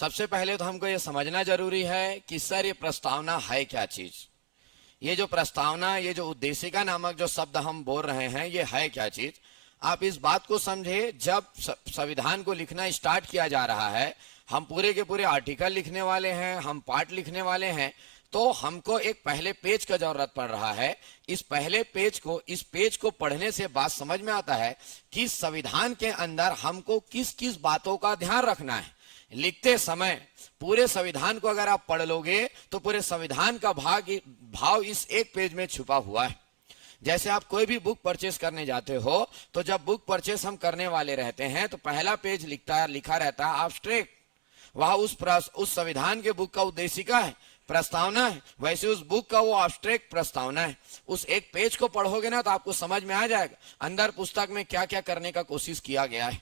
सबसे पहले तो हमको ये समझना जरूरी है कि सर ये प्रस्तावना है क्या चीज। ये जो प्रस्तावना, ये जो उद्देशिका नामक जो शब्द हम बोल रहे हैं, ये है क्या चीज। आप इस बात को समझे, जब संविधान को लिखना स्टार्ट किया जा रहा है, हम पूरे के पूरे आर्टिकल लिखने वाले हैं, हम पार्ट लिखने वाले हैं, तो हमको एक पहले पेज का जरूरत पड़ रहा है। इस पहले पेज को, इस पेज को पढ़ने से बात समझ में आता है कि संविधान के अंदर हमको किस किस बातों का ध्यान रखना है। लिखते समय पूरे संविधान को अगर आप पढ़ लोगे तो पूरे संविधान का भाव इस एक पेज में छुपा हुआ है। जैसे आप कोई भी बुक परचेस करने जाते हो, तो जब बुक परचेस हम करने वाले रहते हैं तो पहला पेज लिखा रहता है एब्स्ट्रैक्ट। वह उस संविधान के बुक का उद्देशिका है, प्रस्तावना है। वैसे उस बुक का वो एब्स्ट्रैक्ट प्रस्तावना है। उस एक पेज को पढ़ोगे ना तो आपको समझ में आ जाएगा अंदर पुस्तक में क्या क्या करने का कोशिश किया गया है।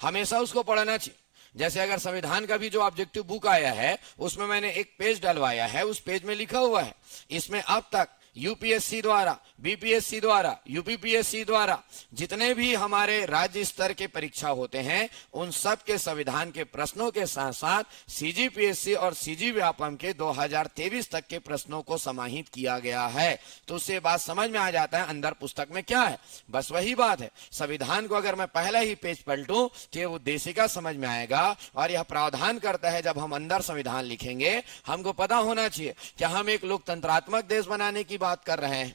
हमेशा उसको पढ़ना चाहिए। जैसे अगर संविधान का भी जो ऑब्जेक्टिव बुक आया है, उसमें मैंने एक पेज डलवाया है। उस पेज में लिखा हुआ है इसमें अब तक यूपीएससी द्वारा, बीपीएससी द्वारा, यूपीपीएससी द्वारा जितने भी हमारे राज्य स्तर के परीक्षा होते हैं, उन सब के संविधान के प्रश्नों के साथ साथ सीजीपीएससी और सीजी व्यापम के 2023 तक के प्रश्नों को समाहित किया गया है। तो उससे बात समझ में आ जाता है अंदर पुस्तक में क्या है। बस वही बात है, संविधान को अगर मैं पहला ही पेज पलटूं तो ये उद्देशिका समझ में आएगा। और यह प्रावधान करता है जब हम अंदर संविधान लिखेंगे, हमको पता होना चाहिए कि हम एक लोकतंत्रात्मक देश बनाने की बात कर रहे हैं,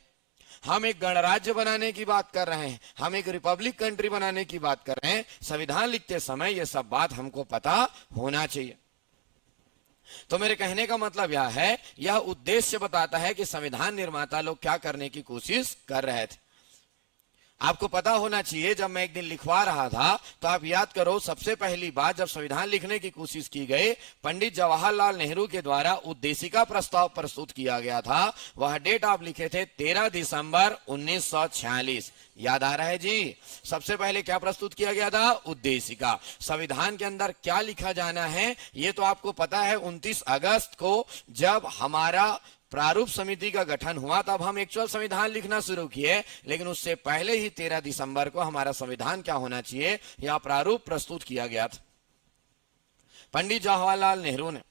हम एक गणराज्य बनाने की बात कर रहे हैं, हम एक रिपब्लिक कंट्री बनाने की बात कर रहे हैं। संविधान लिखते समय ये सब बात हमको पता होना चाहिए। तो मेरे कहने का मतलब यह है, यह उद्देश्य बताता है कि संविधान निर्माता लोग क्या करने की कोशिश कर रहे थे। आपको पता होना चाहिए, जब मैं एक दिन लिखवा रहा था तो आप याद करो, सबसे पहली बात जब संविधान लिखने की कोशिश की गई, पंडित जवाहरलाल नेहरू के द्वारा उद्देशिका प्रस्ताव प्रस्तुत किया गया था। वह डेट आप लिखे थे 13 दिसंबर 1946। याद आ रहा है जी? सबसे पहले क्या प्रस्तुत किया गया था? उद्देशिका। संविधान के अंदर क्या लिखा जाना है ये तो आपको पता है। 29 अगस्त को जब हमारा प्रारूप समिति का गठन हुआ तब हम एक्चुअल संविधान लिखना शुरू किए, लेकिन उससे पहले ही 13 दिसंबर को हमारा संविधान क्या होना चाहिए यह प्रारूप प्रस्तुत किया गया था पंडित जवाहरलाल नेहरू ने।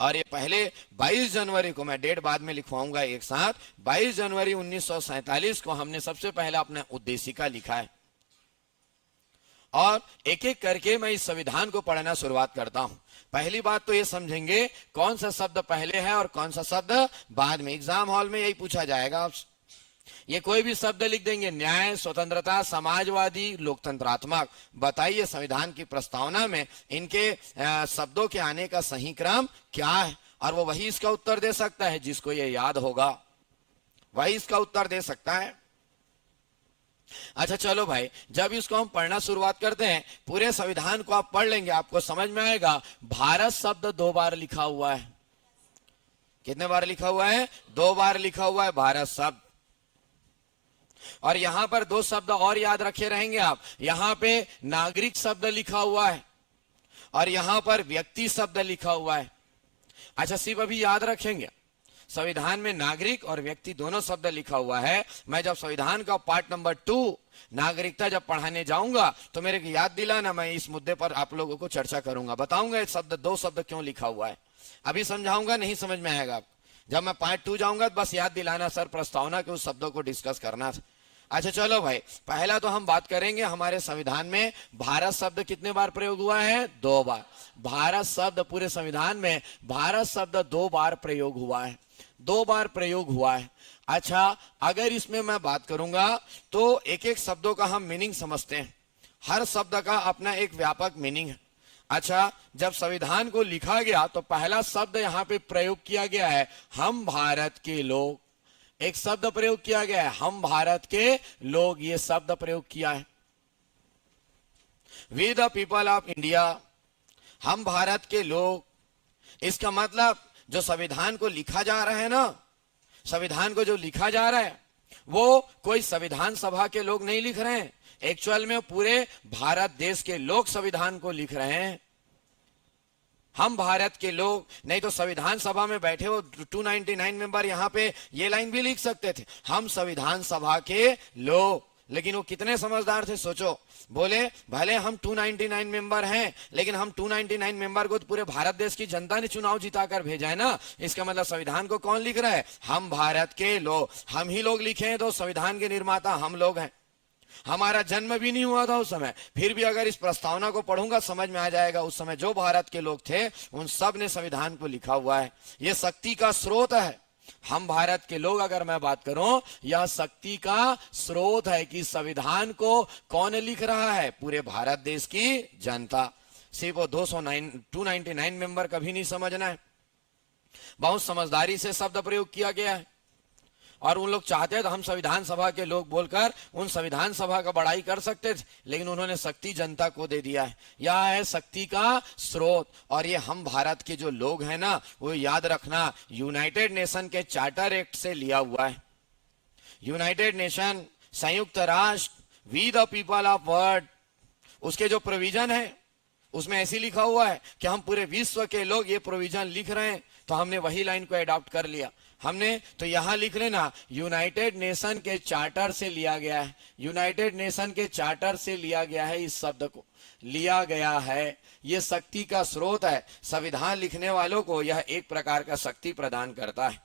और ये पहले 22 जनवरी को, मैं डेट बाद में लिखवाऊंगा एक साथ, 22 जनवरी 1947 को हमने सबसे पहला अपना उद्देशिका लिखा है। और एक एक करके मैं इस संविधान को पढ़ना शुरुआत करता हूं। पहली बात तो ये समझेंगे कौन सा शब्द पहले है और कौन सा शब्द बाद में। एग्जाम हॉल में यही पूछा जाएगा आपसे। ये कोई भी शब्द लिख देंगे, न्याय, स्वतंत्रता, समाजवादी, लोकतंत्रात्मक, बताइए संविधान की प्रस्तावना में इनके शब्दों के आने का सही क्रम क्या है। और वो वही इसका उत्तर दे सकता है, जिसको ये याद होगा वही इसका उत्तर दे सकता है। अच्छा चलो भाई, जब इसको हम पढ़ना शुरुआत करते हैं, पूरे संविधान को आप पढ़ लेंगे, आपको समझ में आएगा भारत शब्द 2 बार लिखा हुआ है। कितने बार लिखा हुआ है? 2 बार लिखा हुआ है भारत शब्द। और यहां पर 2 शब्द और याद रखे रहेंगे आप। यहां पे नागरिक शब्द लिखा हुआ है और यहां पर व्यक्ति शब्द लिखा हुआ है। अच्छा, सिर्फ अभी याद रखेंगे, संविधान में नागरिक और व्यक्ति दोनों शब्द लिखा हुआ है। मैं जब संविधान का पार्ट नंबर 2 नागरिकता जब पढ़ाने जाऊंगा तो मेरे को याद दिलाना, मैं इस मुद्दे पर आप लोगों को चर्चा करूंगा, बताऊंगा शब्द 2 शब्द क्यों लिखा हुआ है। अभी समझाऊंगा, नहीं समझ में आएगा आपको। जब मैं पार्ट 2 जाऊंगा तो बस याद दिलाना, सर प्रस्तावना के उस शब्दों को डिस्कस करना था। अच्छा चलो भाई, पहला तो हम बात करेंगे हमारे संविधान में भारत शब्द कितने बार प्रयोग हुआ है? 2 बार। भारत शब्द पूरे संविधान में भारत शब्द 2 बार प्रयोग हुआ है, 2 बार प्रयोग हुआ है। अच्छा, अगर इसमें मैं बात करूंगा तो एक एक शब्दों का हम मीनिंग समझते हैं, हर शब्द का अपना एक व्यापक मीनिंग है। अच्छा, जब संविधान को लिखा गया तो पहला शब्द यहाँ पे प्रयोग किया गया है हम भारत के लोग। एक शब्द प्रयोग किया गया है हम भारत के लोग, ये शब्द प्रयोग किया है। We the people of India, हम भारत के लोग। इसका मतलब जो संविधान को लिखा जा रहा है ना, संविधान को जो लिखा जा रहा है वो कोई संविधान सभा के लोग नहीं लिख रहे हैं, एक्चुअल में पूरे भारत देश के लोग संविधान को लिख रहे हैं। हम भारत के लोग, नहीं तो संविधान सभा में बैठे हो 299 मेंबर यहाँ पे ये लाइन भी लिख सकते थे, हम संविधान सभा के लोग। लेकिन वो कितने समझदार थे सोचो। बोले भले हम 299 मेंबर हैं, लेकिन हम 299 मेंबर को तो पूरे भारत देश की जनता ने चुनाव जिताकर भेजा है ना। इसका मतलब संविधान को कौन लिख रहा है? हम भारत के लोग। हम ही लोग लिखे हैं, तो संविधान के निर्माता हम लोग हैं। हमारा जन्म भी नहीं हुआ था उस समय, फिर भी अगर इस प्रस्तावना को पढ़ूंगा समझ में आ जाएगा उस समय जो भारत के लोग थे उन सब ने संविधान को लिखा हुआ है। यह शक्ति का स्रोत है। हम भारत के लोग, अगर मैं बात करूं, यह शक्ति का स्रोत है कि संविधान को कौन लिख रहा है? पूरे भारत देश की जनता। सिर्फ वो 299 मेंबर कभी नहीं समझना है। बहुत समझदारी से शब्द प्रयोग किया गया है, और उन लोग चाहते हैं तो हम संविधान सभा के लोग बोलकर उन संविधान सभा का बड़ाई कर सकते थे, लेकिन उन्होंने शक्ति जनता को दे दिया है। यह है शक्ति का स्रोत। और ये हम भारत के जो लोग हैं ना, वो याद रखना, यूनाइटेड नेशन के चार्टर एक्ट से लिया हुआ है। यूनाइटेड नेशन, संयुक्त राष्ट्र, we the people of world, उसके जो प्रोविजन है उसमें ऐसे लिखा हुआ है कि हम पूरे विश्व के लोग ये प्रोविजन लिख रहे हैं, तो हमने वही लाइन को एडॉप्ट कर लिया। हमने तो यहां लिख लेना, यूनाइटेड नेशन के चार्टर से लिया गया है। यूनाइटेड नेशन के चार्टर से लिया गया है, इस शब्द को लिया गया है। ये शक्ति का स्रोत है। संविधान लिखने वालों को यह एक प्रकार का शक्ति प्रदान करता है,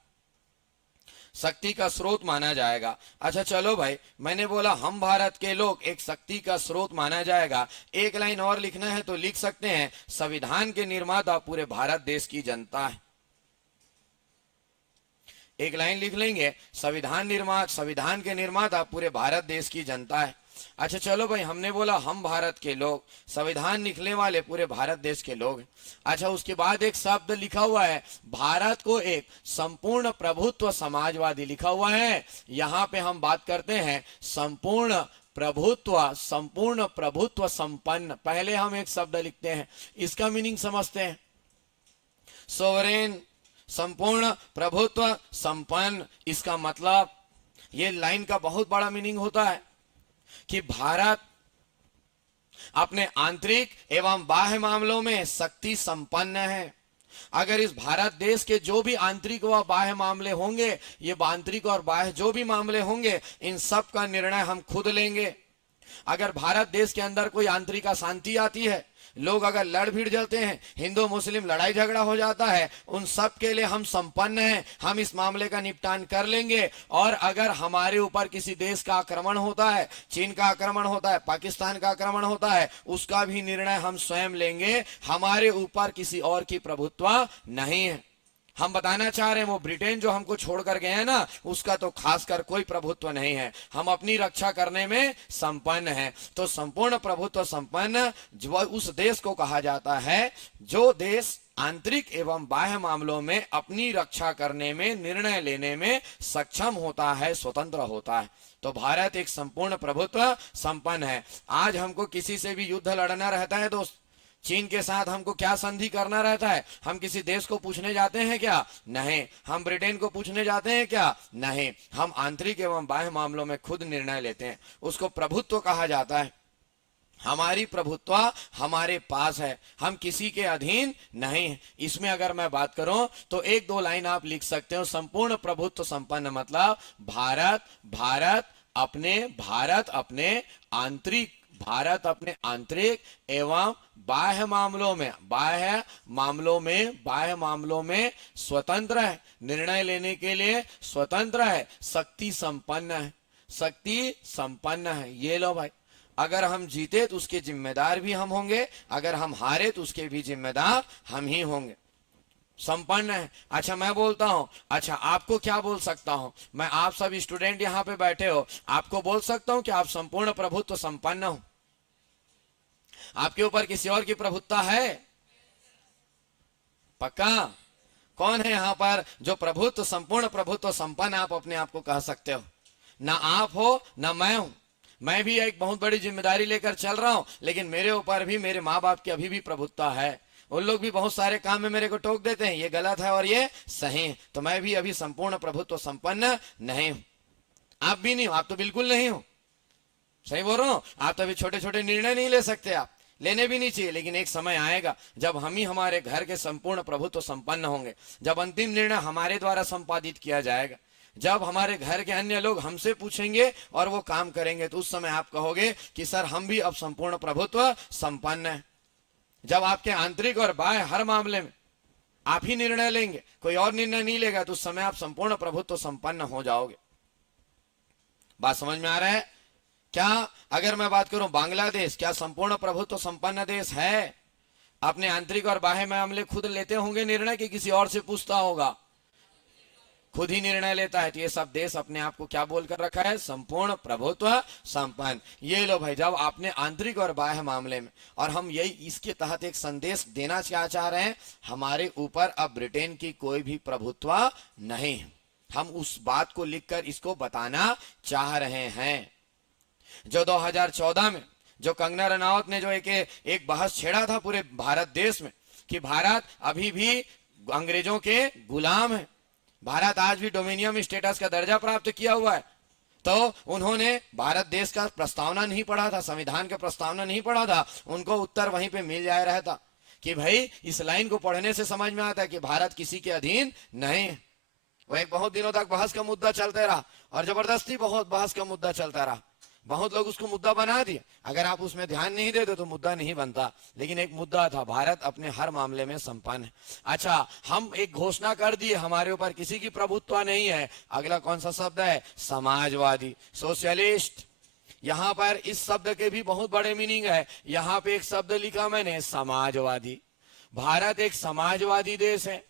शक्ति का स्रोत माना जाएगा। अच्छा चलो भाई, मैंने बोला हम भारत के लोग एक शक्ति का स्रोत माना जाएगा। एक लाइन और लिखना है तो लिख सकते हैं, संविधान के निर्माता पूरे भारत देश की जनता है। एक लाइन लिख लेंगे, संविधान के निर्माता पूरे भारत देश की जनता है। अच्छा चलो भाई, हमने बोला हम भारत के लोग, संविधान लिखने वाले पूरे भारत देश के लोग। अच्छा, उसके बाद एक शब्द लिखा हुआ है, भारत को एक संपूर्ण प्रभुत्व समाजवादी लिखा हुआ है। यहाँ पे हम बात करते हैं संपूर्ण प्रभुत्व संपन्न। पहले हम एक शब्द लिखते हैं, इसका मीनिंग समझते हैं। सोवरेन, संपूर्ण प्रभुत्व संपन्न, इसका मतलब ये लाइन का बहुत बड़ा मीनिंग होता है कि भारत अपने आंतरिक एवं बाह्य मामलों में शक्ति संपन्न है। अगर इस भारत देश के जो भी आंतरिक व बाह्य मामले होंगे, ये आंतरिक और बाह्य जो भी मामले होंगे, इन सब का निर्णय हम खुद लेंगे। अगर भारत देश के अंदर कोई आंतरिक अशांति आती है, लोग अगर लड़ भिड़ जाते हैं, हिंदू मुस्लिम लड़ाई झगड़ा हो जाता है, उन सब के लिए हम संपन्न हैं, हम इस मामले का निपटान कर लेंगे। और अगर हमारे ऊपर किसी देश का आक्रमण होता है, चीन का आक्रमण होता है, पाकिस्तान का आक्रमण होता है, उसका भी निर्णय हम स्वयं लेंगे। हमारे ऊपर किसी और की प्रभुत्व नहीं है। हम बताना चाह रहे हैं, वो ब्रिटेन जो हमको छोड़कर गए हैं ना, उसका तो खासकर कोई प्रभुत्व नहीं है। हम अपनी रक्षा करने में संपन्न हैं। तो संपूर्ण प्रभुत्व संपन्न उस देश को कहा जाता है जो देश आंतरिक एवं बाह्य मामलों में अपनी रक्षा करने में, निर्णय लेने में सक्षम होता है, स्वतंत्र होता है। तो भारत एक संपूर्ण प्रभुत्व संपन्न है। आज हमको किसी से भी युद्ध लड़ना रहता है दोस्त, चीन के साथ हमको क्या संधि करना रहता है? हम किसी देश को पूछने जाते हैं क्या? नहीं। हम ब्रिटेन को पूछने जाते हैं क्या? नहीं। हम आंतरिक एवं बाह्य मामलों में खुद निर्णय लेते हैं, उसको प्रभुत्व कहा जाता है। हमारी प्रभुत्व हमारे पास है, हम किसी के अधीन नहीं है। इसमें अगर मैं बात करूं तो एक दो लाइन आप लिख सकते हो। संपूर्ण प्रभुत्व संपन्न मतलब भारत अपने आंतरिक एवं बाह्य मामलों में स्वतंत्र है, निर्णय लेने के लिए स्वतंत्र है, शक्ति संपन्न है। ये लो भाई, अगर हम जीते तो उसके जिम्मेदार भी हम होंगे, अगर हम हारे तो उसके भी जिम्मेदार हम ही होंगे। संपन्न है। अच्छा मैं बोलता हूं, अच्छा आपको क्या बोल सकता हूं मैं? आप सब स्टूडेंट यहां पे बैठे हो, आपको बोल सकता हूं कि आप संपूर्ण प्रभुत्व संपन्न हो। आपके ऊपर किसी और की प्रभुत्व है? पक्का? कौन है यहां पर जो संपूर्ण प्रभुत्व संपन्न आप अपने आप को कह सकते हो? ना आप हो ना मैं हूं। मैं भी एक बहुत बड़ी जिम्मेदारी लेकर चल रहा हूं, लेकिन मेरे ऊपर भी मेरे माँ बाप की अभी भी प्रभुत्व है। उन लोग भी बहुत सारे काम में मेरे को टोक देते हैं, ये गलत है और ये सही है। तो मैं भी अभी संपूर्ण प्रभुत्व संपन्न नहीं हूं। आप भी नहीं हो, आप तो बिल्कुल नहीं हो। सही बोल रहा हूं? आप तो अभी छोटे छोटे निर्णय नहीं ले सकते, आप लेने भी नहीं चाहिए। लेकिन एक समय आएगा जब हम ही हमारे घर के संपूर्ण प्रभुत्व संपन्न होंगे, जब अंतिम निर्णय हमारे द्वारा संपादित किया जाएगा। जब हमारे घर के अन्य लोग हमसे पूछेंगे और वो काम करेंगे तो उस समय आप कहोगे कि सर हम भी अब संपूर्ण प्रभुत्व संपन्न है। जब आपके आंतरिक और बाह्य हर मामले में आप ही निर्णय लेंगे, कोई और निर्णय नहीं लेगा, तो उस समय आप संपूर्ण प्रभुत्व संपन्न हो जाओगे। बात समझ में आ रहा है क्या? अगर मैं बात करूं बांग्लादेश, क्या संपूर्ण प्रभुत्व संपन्न देश है? अपने आंतरिक और बाह्य मामले खुद लेते होंगे निर्णय कि किसी और से पूछता होगा? खुद ही निर्णय लेता है। तो ये सब देश अपने आप को क्या बोलकर रखा है? संपूर्ण प्रभुत्व संपन्न। ये लो भाई, जब आपने आंतरिक और बाह्य मामले में, और हम यही इसके तहत एक संदेश देना क्या चाह रहे हैं, हमारे ऊपर अब ब्रिटेन की कोई भी प्रभुत्व नहीं है। हम उस बात को लिखकर इसको बताना चाह रहे हैं। जो 2014 में जो कंगना रनौत ने जो एक बहस छेड़ा था पूरे भारत देश में कि भारत अभी भी अंग्रेजों के गुलाम है, भारत आज भी डोमिनियन स्टेटस का दर्जा प्राप्त किया हुआ है, तो उन्होंने भारत देश का प्रस्तावना नहीं पढ़ा था, संविधान का प्रस्तावना नहीं पढ़ा था। उनको उत्तर वहीं पे मिल जाया रहता कि भाई इस लाइन को पढ़ने से समझ में आता है कि भारत किसी के अधीन नहीं है। वह एक बहुत दिनों तक बहस का मुद्दा चलता रहा और जबरदस्ती बहुत बहस का मुद्दा चलता रहा। बहुत लोग उसको मुद्दा बना दिए। अगर आप उसमें ध्यान नहीं देते तो मुद्दा नहीं बनता, लेकिन एक मुद्दा था, भारत अपने हर मामले में संपन्न है। अच्छा, हम एक घोषणा कर दिए, हमारे ऊपर किसी की प्रभुत्व नहीं है। अगला कौन सा शब्द है? समाजवादी, सोशलिस्ट। यहाँ पर इस शब्द के भी बहुत बड़े मीनिंग है। यहाँ पे एक शब्द लिखा मैंने, समाजवादी। भारत एक समाजवादी देश है।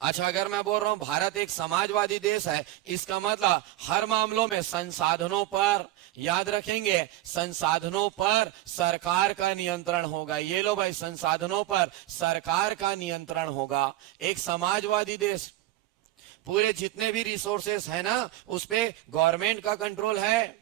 अच्छा, अगर मैं बोल रहा हूं भारत एक समाजवादी देश है, इसका मतलब हर मामलों में संसाधनों पर, याद रखेंगे, संसाधनों पर सरकार का नियंत्रण होगा। ये लो भाई, संसाधनों पर सरकार का नियंत्रण होगा। एक समाजवादी देश, पूरे जितने भी रिसोर्सेस है ना, उस पे गवर्नमेंट का कंट्रोल है।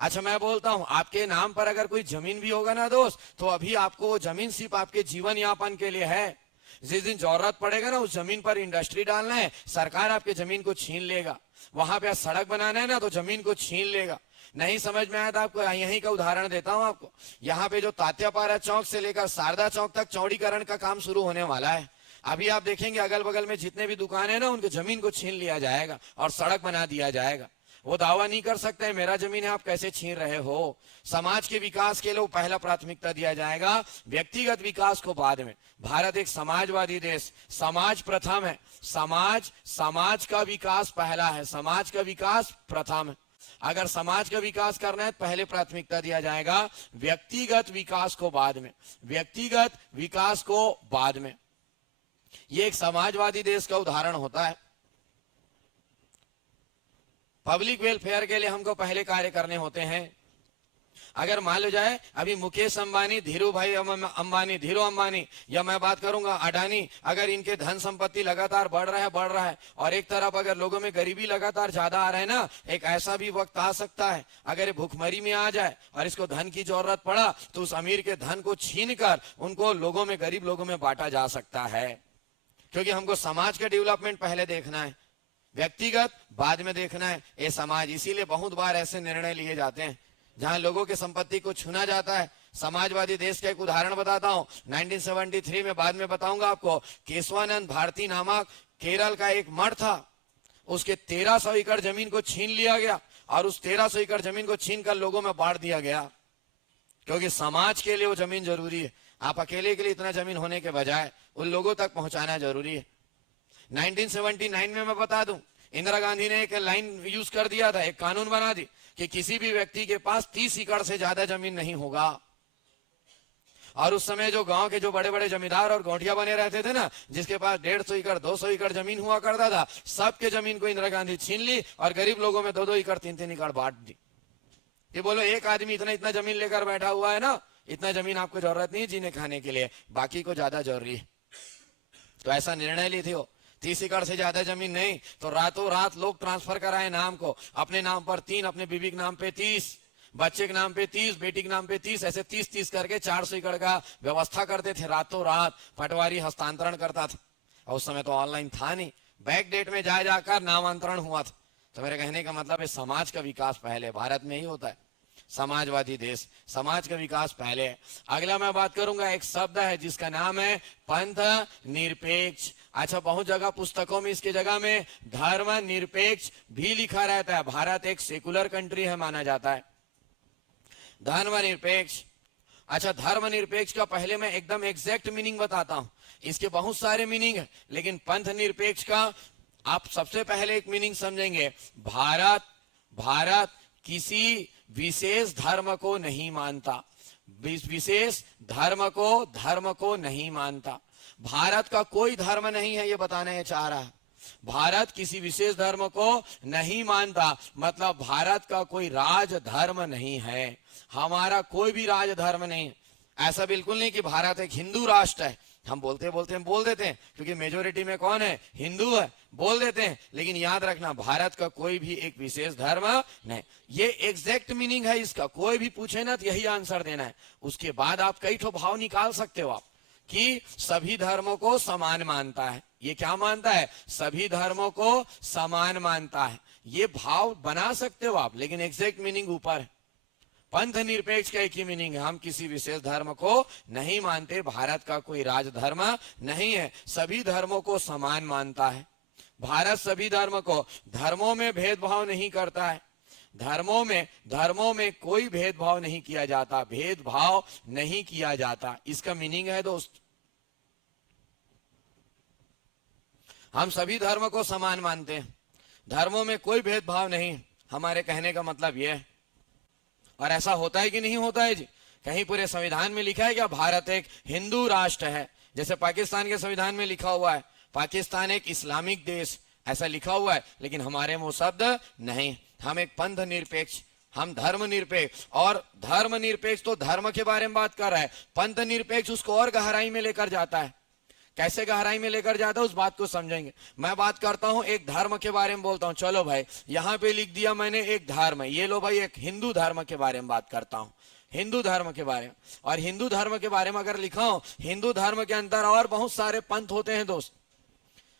अच्छा, मैं बोलता हूं आपके नाम पर अगर कोई जमीन भी होगा ना दोस्त, तो अभी आपको वो जमीन सिर्फ आपके जीवन यापन के लिए है। जिस दिन जरूरत पड़ेगा ना उस जमीन पर इंडस्ट्री डालना है, सरकार आपके जमीन को छीन लेगा। वहां पे सड़क बनाना है ना, तो जमीन को छीन लेगा। नहीं समझ में आया तो आपको यहीं का उदाहरण देता हूं आपको। यहाँ पे जो तात्यापारा चौक से लेकर शारदा चौक तक चौड़ीकरण का काम शुरू होने वाला है। अभी आप देखेंगे अगल बगल में जितने भी दुकान है ना, उनकी जमीन को छीन लिया जाएगा और सड़क बना दिया जाएगा। वो दावा नहीं कर सकते मेरा जमीन है, आप कैसे छीन रहे हो। समाज के विकास के लिए पहला प्राथमिकता दिया जाएगा, व्यक्तिगत विकास को बाद में। भारत एक समाजवादी देश, समाज प्रथम है। समाज का विकास पहला है, समाज का विकास प्रथम है। अगर समाज का विकास करना है, पहले प्राथमिकता दिया जाएगा व्यक्तिगत विकास को बाद में, व्यक्तिगत विकास को बाद में। ये एक समाजवादी देश का उदाहरण होता है। पब्लिक वेलफेयर के लिए हमको पहले कार्य करने होते हैं। अगर मान लो जाए अभी मुकेश अंबानी, धीरू अंबानी, या मैं बात करूंगा अडानी, अगर इनके धन संपत्ति लगातार बढ़ रहा है और एक तरफ अगर लोगों में गरीबी लगातार ज्यादा आ रहा है ना, एक ऐसा भी वक्त आ सकता है अगर ये भूखमरी में आ जाए और इसको धन की जरूरत पड़ा तो उस अमीर के धन को छीन कर उनको लोगों में, गरीब लोगों में बांटा जा सकता है। क्योंकि हमको समाज का डेवलपमेंट पहले देखना है, व्यक्तिगत बाद में देखना है ये समाज। इसीलिए बहुत बार ऐसे निर्णय लिए जाते हैं जहां लोगों की संपत्ति को छूना जाता है। समाजवादी देश का एक उदाहरण बताता हूं, 1973 में, बाद में बताऊंगा आपको। केशवानंद भारती नामक केरल का एक मठ था, उसके 1300 एकड़ जमीन को छीन लिया गया और उस 1300 एकड़ जमीन को छीन कर लोगों में बांट दिया गया। क्योंकि समाज के लिए वो जमीन जरूरी है। आप अकेले के लिए इतना जमीन होने के बजाय उन लोगों तक पहुंचाना जरूरी है। 1979 में मैं बता दूं, इंदिरा गांधी ने एक लाइन यूज कर दिया था, एक कानून बना दी कि किसी भी व्यक्ति के पास 30 एकड़ से ज्यादा जमीन नहीं होगा। और उस समय जो गांव के जो बड़े बड़े जमींदार और गौंठिया बने रहते थे ना, जिसके पास 150 एकड़ 200 एकड़ जमीन हुआ करता था, सबके जमीन को इंदिरा गांधी छीन ली और गरीब लोगों में 2-2 एकड़ 3-3 एकड़ बांट दी। ये बोलो एक आदमी इतना जमीन लेकर बैठा हुआ है ना, इतना जमीन आपको जरूरत नहीं जीने खाने के लिए, बाकी को ज्यादा जरूरी है। तो ऐसा निर्णय ली थी वो, 30 एकड़ से ज्यादा जमीन नहीं, तो रातों रात लोग ट्रांसफर कराए नाम को, अपने नाम पर 3, अपने बीवी के नाम पे 30, बच्चे के नाम पे 30, बेटी के नाम पे 30, ऐसे 30-30 करके 400 एकड़ का व्यवस्था करते थे। रातों रात पटवारी हस्तांतरण करता था। और उस समय तो ऑनलाइन था नहीं, बैक डेट में जाकर नामांतरण हुआ था। तो मेरे कहने का मतलब है समाज का विकास पहले, भारत में ही होता है, समाजवादी देश, समाज का विकास पहले। अगला मैं बात करूंगा, एक शब्द है जिसका नाम है पंथ निरपेक्ष। अच्छा, बहुत जगह पुस्तकों में इसके जगह में धर्मनिरपेक्ष भी लिखा रहता है। भारत एक सेकुलर कंट्री है माना जाता है। धर्मनिरपेक्ष, अच्छा धर्मनिरपेक्ष का पहले मैं एकदम एग्जैक्ट मीनिंग बताता हूं। इसके बहुत सारे मीनिंग है, लेकिन पंथ निरपेक्ष का आप सबसे पहले एक मीनिंग समझेंगे। भारत किसी विशेष धर्म को नहीं मानता, विशेष धर्म को नहीं मानता। भारत का कोई धर्म नहीं है, ये बताने चाह रहा है। भारत किसी विशेष धर्म को नहीं मानता, मतलब भारत का कोई राज धर्म नहीं है। हमारा कोई भी राज धर्म नहीं। ऐसा बिल्कुल नहीं कि भारत एक हिंदू राष्ट्र है। हम बोल देते हैं क्योंकि मेजोरिटी में कौन है, हिंदू है, बोल देते हैं। लेकिन याद रखना, भारत का कोई भी एक विशेष धर्म नहीं। ये एग्जैक्ट मीनिंग है इसका। कोई भी पूछे ना तो यही आंसर देना है। उसके बाद आप कई ठो भाव निकाल सकते हो आप कि सभी धर्मों को समान मानता है। ये क्या मानता है? सभी धर्मों को समान मानता है। ये भाव बना सकते हो आप, लेकिन एग्जैक्ट मीनिंग ऊपर है। पंथ निरपेक्ष का एक ही मीनिंग है, हम किसी विशेष धर्म को नहीं मानते, भारत का कोई राज धर्म नहीं है, सभी धर्मों को समान मानता है। भारत सभी धर्मों में भेदभाव नहीं करता है। धर्मों में कोई भेदभाव नहीं किया जाता, भेदभाव नहीं किया जाता। इसका मीनिंग है दोस्त, हम सभी धर्म को समान मानते हैं, धर्मों में कोई भेदभाव नहीं। हमारे कहने का मतलब यह है। और ऐसा होता है कि नहीं होता है जी? कहीं पूरे संविधान में लिखा है क्या भारत एक हिंदू राष्ट्र है? जैसे पाकिस्तान के संविधान में लिखा हुआ है पाकिस्तान एक इस्लामिक देश, ऐसा लिखा हुआ है। लेकिन हमारे में वो शब्द नहीं। हम एक पंथ निरपेक्ष, हम धर्म निरपेक्ष। और धर्म निरपेक्ष तो धर्म के बारे में बात कर रहा है, पंथ निरपेक्ष उसको और गहराई में लेकर जाता है। कैसे गहराई में लेकर जाता है उस बात को समझेंगे। मैं बात करता हूं एक धर्म के बारे में बोलता हूं। चलो भाई, यहां पे लिख दिया मैंने एक धर्म, ये लो भाई एक हिंदू धर्म के बारे में बात करता हूं, हिंदू धर्म के बारे में। और हिंदू धर्म के बारे में अगर लिखा हो, हिंदू धर्म के अंदर और बहुत सारे पंथ होते हैं दोस्त।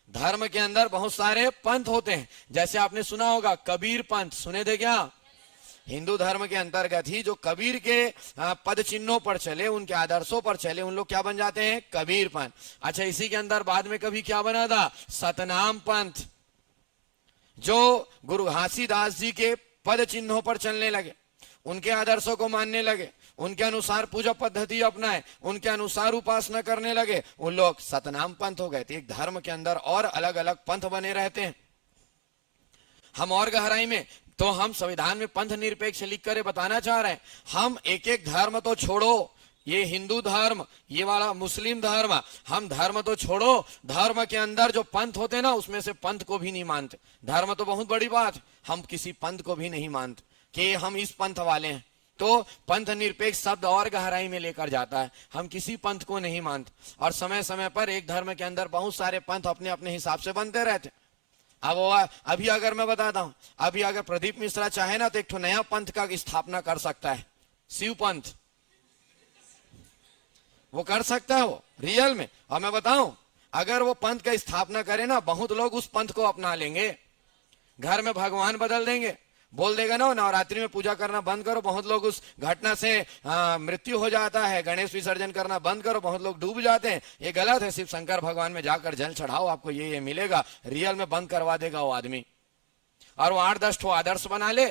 धर्म के अंदर बहुत सारे पंथ होते हैं। जैसे आपने सुना होगा कबीर पंथ, सुने थे क्या? हिंदू धर्म के अंतर्गत ही जो कबीर के पद चिन्हों पर चले, उनके आदर्शों पर चले, उन लोग क्या बन जाते हैं? कबीर पंथ। अच्छा, इसी के अंदर बाद में कभी क्या बना था? सतनाम पंथ, जो गुरु घासीदास जी के पद चिन्हों पर चलने लगे, उनके आदर्शों को मानने लगे, उनके अनुसार पूजा पद्धति अपनाए, उनके अनुसार उपासना करने लगे, उन लोग सतनाम पंथ हो गए थे। एक धर्म के अंदर और अलग अलग पंथ बने रहते हैं। हम और गहराई में तो हम संविधान में पंथ निरपेक्ष लिख कर बताना चाह रहे हैं, हम एक एक धर्म तो छोड़ो, ये हिंदू धर्म, ये वाला मुस्लिम धर्म, हम धर्म तो छोड़ो, धर्म के अंदर जो पंथ होते हैं ना, उसमें से पंथ को भी नहीं मानते। धर्म तो बहुत बड़ी बात, हम किसी पंथ को भी नहीं मानते कि हम इस पंथ वाले हैं। तो पंथ निरपेक्ष शब्द और गहराई में लेकर जाता है, हम किसी पंथ को नहीं मानते। और समय समय पर एक धर्म के अंदर बहुत सारे पंथ अपने अपने हिसाब से बनते रहते। अब अभी अगर मैं बताता हूं, अभी अगर प्रदीप मिश्रा चाहे ना तो एक नया पंथ का स्थापना कर सकता है, शिव पंथ, वो कर सकता है वो रियल में। और मैं बताऊं, अगर वो पंथ का स्थापना करे ना, बहुत लोग उस पंथ को अपना लेंगे, घर में भगवान बदल देंगे। बोल देगा ना नवरात्रि में पूजा करना बंद करो, बहुत लोग उस घटना से मृत्यु हो जाता है, गणेश विसर्जन करना बंद करो, बहुत लोग डूब जाते हैं। ये गलत है। शिव शंकर भगवान में जाकर जल चढ़ाओ, आपको ये मिलेगा। रियल में बंद करवा देगा वो आदमी। और वो 8-10 ठो आदर्श बना ले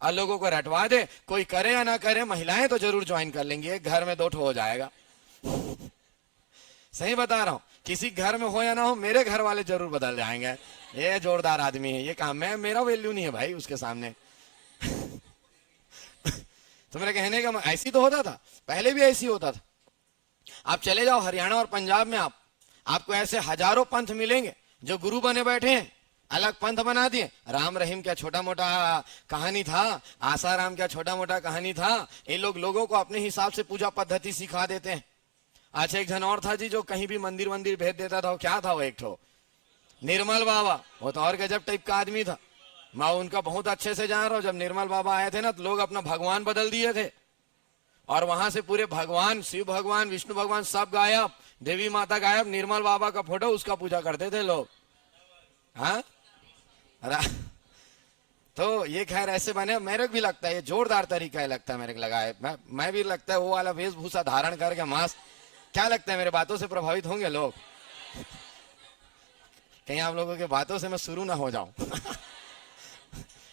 और लोगों को रटवा दे। कोई करे या ना करे, महिलाएं तो जरूर ज्वाइन कर लेंगी, एक घर में 2 ठो हो जाएगा। सही बता रहा हूं, किसी घर में हो या ना हो, मेरे घर वाले जरूर बदल जाएंगे। ये जोरदार आदमी है, ये काम में मेरा वैल्यू नहीं है भाई उसके सामने। तो मेरे कहने का ऐसी तो होता था, पहले भी ऐसी होता था। आप चले जाओ हरियाणा और पंजाब में, आपको ऐसे हजारों पंथ मिलेंगे जो गुरु बने बैठे हैं, अलग पंथ बना दिए। राम रहीम क्या छोटा मोटा कहानी था, आसाराम क्या छोटा मोटा कहानी था। ये लोग लोगों को अपने हिसाब से पूजा पद्धति सिखा देते हैं। अच्छा, एक जन और था जी जो कहीं भी मंदिर भेज देता था। वो क्या था? वो एक ठो निर्मल बाबा, वो तो और गजब टाइप का आदमी था। मैं उनका बहुत अच्छे से जान रहा हूँ। जब निर्मल बाबा आए थे ना, तो लोग अपना भगवान बदल दिए थे, और वहां से पूरे भगवान, शिव भगवान, विष्णु भगवान सब गायब, देवी माता गायब, निर्मल बाबा का फोटो, उसका पूजा करते थे लोग। हाँ, तो ये खैर ऐसे बने। मेरे को भी लगता है ये जोरदार तरीका है, लगता है मेरे को लगा है। मैं भी लगता है वो वाला वेशभूषा धारण करके मास्क, क्या लगता है मेरे बातों से प्रभावित होंगे लोग? कहीं आप लोगों के बातों से मैं शुरू ना हो जाऊं।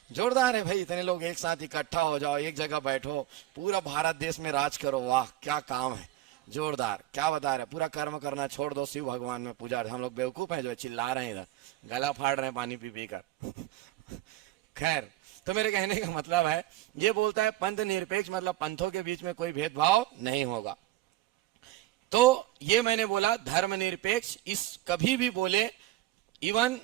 जोरदार है भाई, इतने लोग एक साथ इकट्ठा हो जाओ, एक जगह बैठो, पूरा भारत देश में राज करो, वाह क्या काम है, जोरदार। क्या बता रहे, पूरा कर्म करना छोड़ दो, शिव भगवान में पूजा। हम लोग बेवकूफ हैं जो चिल्ला रहे हैं इधर, गला फाड़ रहे हैं पानी पी पी कर। खैर, तो मेरे कहने का मतलब है, ये बोलता है पंथ निरपेक्ष मतलब पंथों के बीच में कोई भेदभाव नहीं होगा। तो ये मैंने बोला धर्मनिरपेक्ष, इस कभी भी बोले, इवन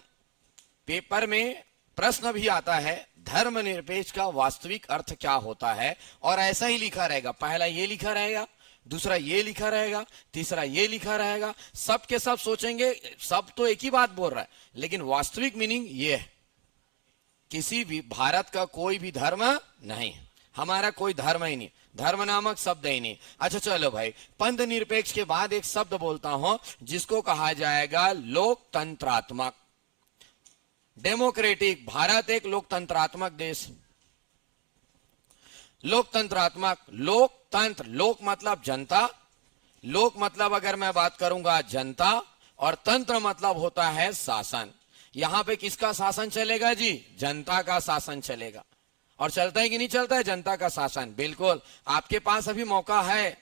पेपर में प्रश्न भी आता है धर्मनिरपेक्ष का वास्तविक अर्थ क्या होता है, और ऐसा ही लिखा रहेगा, पहला ये लिखा रहेगा, दूसरा ये लिखा रहेगा, तीसरा ये लिखा रहेगा। सब के सब सोचेंगे सब तो एक ही बात बोल रहा है, लेकिन वास्तविक मीनिंग ये है, किसी भी भारत का कोई भी धर्म नहीं, हमारा कोई धर्म ही नहीं, धर्म नामक शब्द ही नहीं। अच्छा चलो भाई, पंथ निरपेक्ष के बाद एक शब्द बोलता हूं जिसको कहा जाएगा लोकतंत्रात्मक, डेमोक्रेटिक। भारत एक लोकतंत्रात्मक देश, लोकतंत्रात्मक, लोकतंत्र, लोक मतलब जनता, लोक मतलब अगर मैं बात करूंगा जनता, और तंत्र मतलब होता है शासन। यहां पे किसका शासन चलेगा जी? जनता का शासन चलेगा। और चलता है कि नहीं चलता है जनता का शासन? बिल्कुल। आपके पास अभी मौका है,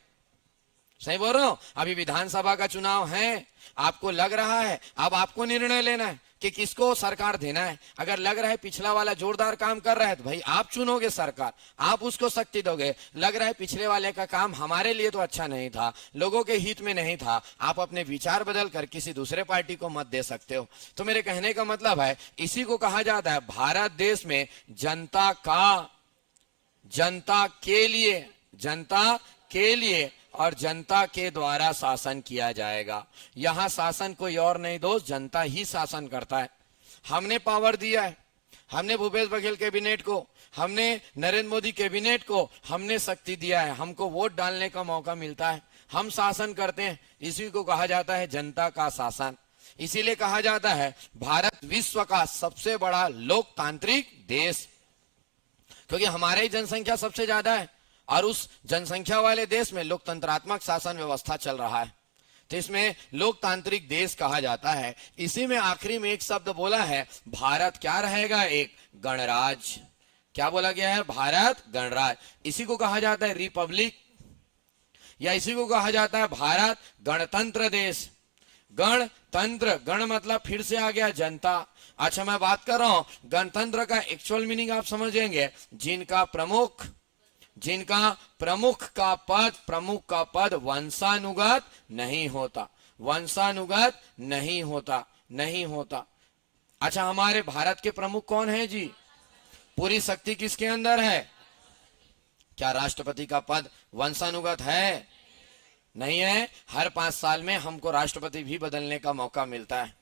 सही बोल रहा हूं, अभी विधानसभा का चुनाव है, आपको लग रहा है, अब आपको निर्णय लेना है कि किसको सरकार देना है। अगर लग रहा है पिछला वाला जोरदार काम कर रहा है तो भाई आप चुनोगे सरकार, आप उसको शक्ति दोगे। लग रहा है पिछले वाले का काम हमारे लिए तो अच्छा नहीं था, लोगों के हित में नहीं था, आप अपने विचार बदल कर किसी दूसरे पार्टी को मत दे सकते हो। तो मेरे कहने का मतलब है, इसी को कहा जाता है भारत देश में जनता का, जनता के लिए, जनता के लिए और जनता के द्वारा शासन किया जाएगा। यहां शासन कोई और नहीं दोस्त, जनता ही शासन करता है। हमने पावर दिया है, हमने भूपेश बघेल कैबिनेट को, हमने नरेंद्र मोदी कैबिनेट को हमने शक्ति दिया है, हमको वोट डालने का मौका मिलता है, हम शासन करते हैं। इसी को कहा जाता है जनता का शासन। इसीलिए कहा जाता है भारत विश्व का सबसे बड़ा लोकतांत्रिक देश, क्योंकि हमारी जनसंख्या सबसे ज्यादा है और उस जनसंख्या वाले देश में लोकतंत्रात्मक शासन व्यवस्था चल रहा है, तो इसमें लोकतांत्रिक देश कहा जाता है। इसी में आखिरी में एक शब्द बोला है, भारत क्या रहेगा? एक गणराज्य। क्या बोला गया है? भारत गणराज्य। इसी को कहा जाता है रिपब्लिक, या इसी को कहा जाता है भारत गणतंत्र देश। गणतंत्र, गण मतलब फिर से आ गया जनता। अच्छा मैं बात कर रहा हूं गणतंत्र का एक्चुअल मीनिंग आप समझेंगे, जिनका प्रमुख, जिनका प्रमुख का पद वंशानुगत नहीं होता, वंशानुगत नहीं होता, नहीं होता। अच्छा हमारे भारत के प्रमुख कौन है जी? पूरी शक्ति किसके अंदर है? क्या राष्ट्रपति का पद वंशानुगत है? नहीं है। हर 5 साल में हमको राष्ट्रपति भी बदलने का मौका मिलता है,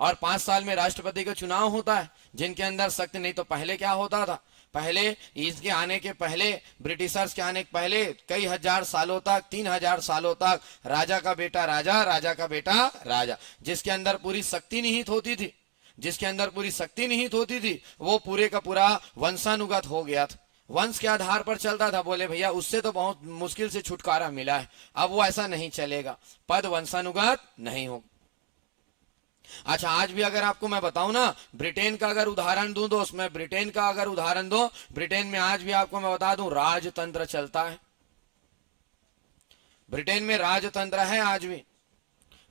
और 5 साल में राष्ट्रपति का चुनाव होता है, जिनके अंदर शक्ति नहीं। तो पहले क्या होता था? पहले इसके आने के पहले, ब्रिटिशर्स के आने के पहले कई हजार सालों तक, 3000 सालों तक राजा का बेटा राजा, राजा का बेटा राजा, जिसके अंदर पूरी शक्ति निहित होती थी, जिसके अंदर पूरी शक्ति निहित होती थी, वो पूरे का पूरा वंशानुगत हो गया था, वंश के आधार पर चलता था। बोले भैया उससे तो बहुत मुश्किल से छुटकारा मिला है, अब वो ऐसा नहीं चलेगा, पद वंशानुगत नहीं होगा। अच्छा आज भी अगर आपको मैं बताऊं ना, ब्रिटेन का अगर उदाहरण दूं दोस्त, मैं ब्रिटेन का अगर उदाहरण दूं, ब्रिटेन में आज भी आपको मैं बता दूं राजतंत्र चलता है। ब्रिटेन में राजतंत्र है आज भी।